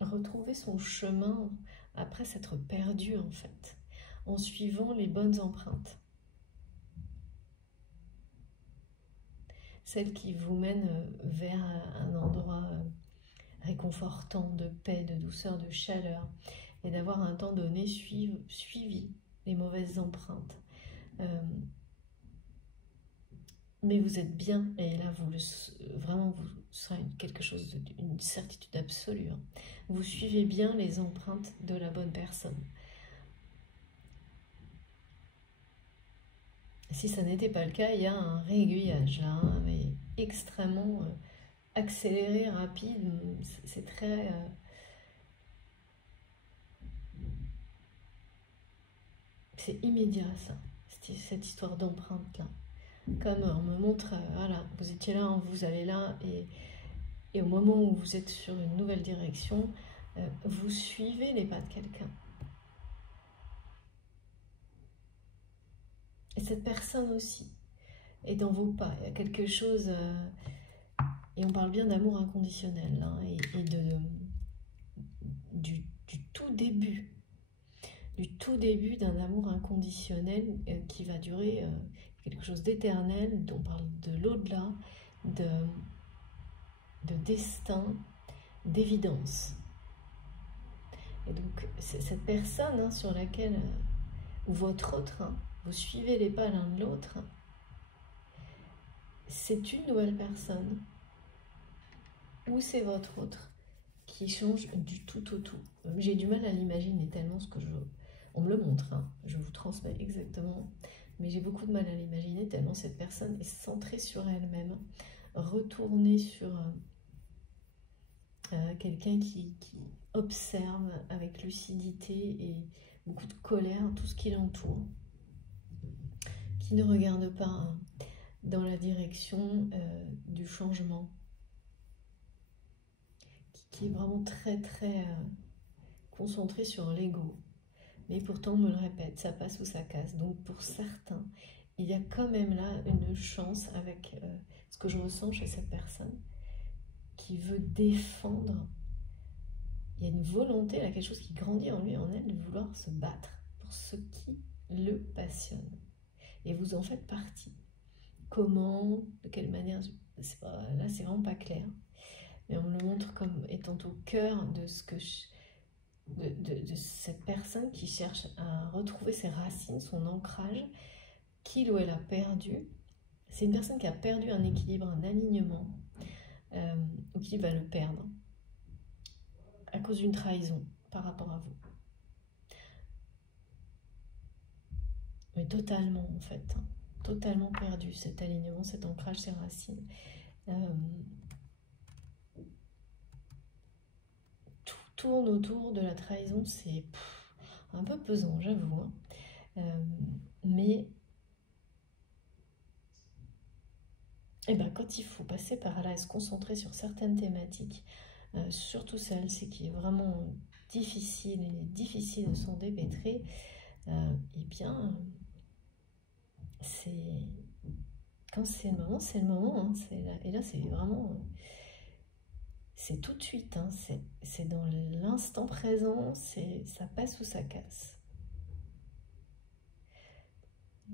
retrouver son chemin après s'être perdu, en fait, en suivant les bonnes empreintes. Celles qui vous mènent vers un endroit réconfortant, de paix, de douceur, de chaleur, et d'avoir un temps donné suivi les mauvaises empreintes. Mais vous êtes bien, et là, vraiment, vous serez quelque chose d'une certitude absolue. Hein. Vous suivez bien les empreintes de la bonne personne. Si ça n'était pas le cas, il y a un réaiguillage là, hein, mais extrêmement accéléré, rapide. C'est très... c'est immédiat, ça, cette histoire d'empreinte là. Comme on me montre, voilà, vous étiez là, vous allez là, et au moment où vous êtes sur une nouvelle direction, vous suivez les pas de quelqu'un. Et cette personne aussi est dans vos pas. Il y a quelque chose, et on parle bien d'amour inconditionnel, hein, et du tout début. Du tout début d'un amour inconditionnel qui va durer quelque chose d'éternel, on parle de l'au-delà, de destin, d'évidence. Et donc, cette personne hein, sur laquelle, ou votre autre, hein, vous suivez les pas l'un de l'autre, c'est une nouvelle personne, ou c'est votre autre, qui change du tout au tout. J'ai du mal à l'imaginer tellement on me le montre, hein, je vous transmets exactement, mais j'ai beaucoup de mal à l'imaginer tellement cette personne est centrée sur elle-même, retournée sur quelqu'un qui observe avec lucidité et beaucoup de colère tout ce qui l'entoure, qui ne regarde pas hein, dans la direction du changement, qui est vraiment très très concentré sur l'ego. Mais pourtant, on me le répète, ça passe ou ça casse. Donc pour certains, il y a quand même là une chance avec ce que je ressens chez cette personne qui veut défendre. Il y a une volonté, là, quelque chose qui grandit en lui, en elle, de vouloir se battre pour ce qui le passionne. Et vous en faites partie. Comment, de quelle manière, là c'est vraiment pas clair. Mais on me le montre comme étant au cœur de ce que de cette personne qui cherche à retrouver ses racines, son ancrage, qu'il ou elle a perdu. C'est une personne qui a perdu un équilibre, un alignement, ou qui va le perdre à cause d'une trahison par rapport à vous. mais totalement en fait, hein. Totalement perdu cet alignement, cet ancrage, ces racines. Tout tourne autour de la trahison, c'est un peu pesant, j'avoue, hein. Mais et ben, quand il faut passer par là et se concentrer sur certaines thématiques, surtout celle-ci qui est vraiment difficile et difficile de s'en dépêtrer, eh bien, c'est quand c'est le moment, c'est le moment, hein. Et là, c'est vraiment, c'est tout de suite, hein. C'est dans l'instant présent, ça passe ou ça casse.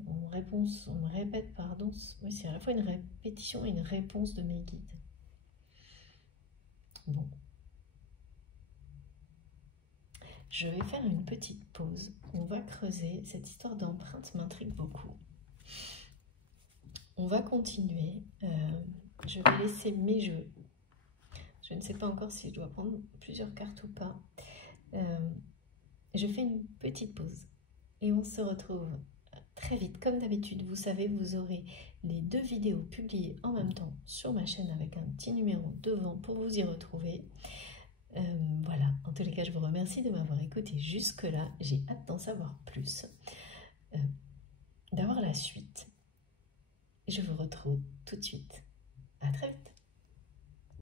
On me répète, pardon, oui, c'est à la fois une répétition et une réponse de mes guides. Bon. Je vais faire une petite pause. On va creuser. Cette histoire d'empreinte m'intrigue beaucoup. On va continuer. Je vais laisser mes jeux. Je ne sais pas encore si je dois prendre plusieurs cartes ou pas. Je fais une petite pause. Et on se retrouve très vite. Comme d'habitude, vous savez, vous aurez les 2 vidéos publiées en même temps sur ma chaîne avec un petit numéro devant pour vous y retrouver. Voilà, en tous les cas, je vous remercie de m'avoir écouté jusque-là. J'ai hâte d'en savoir plus, d'avoir la suite. Je vous retrouve tout de suite. À très vite.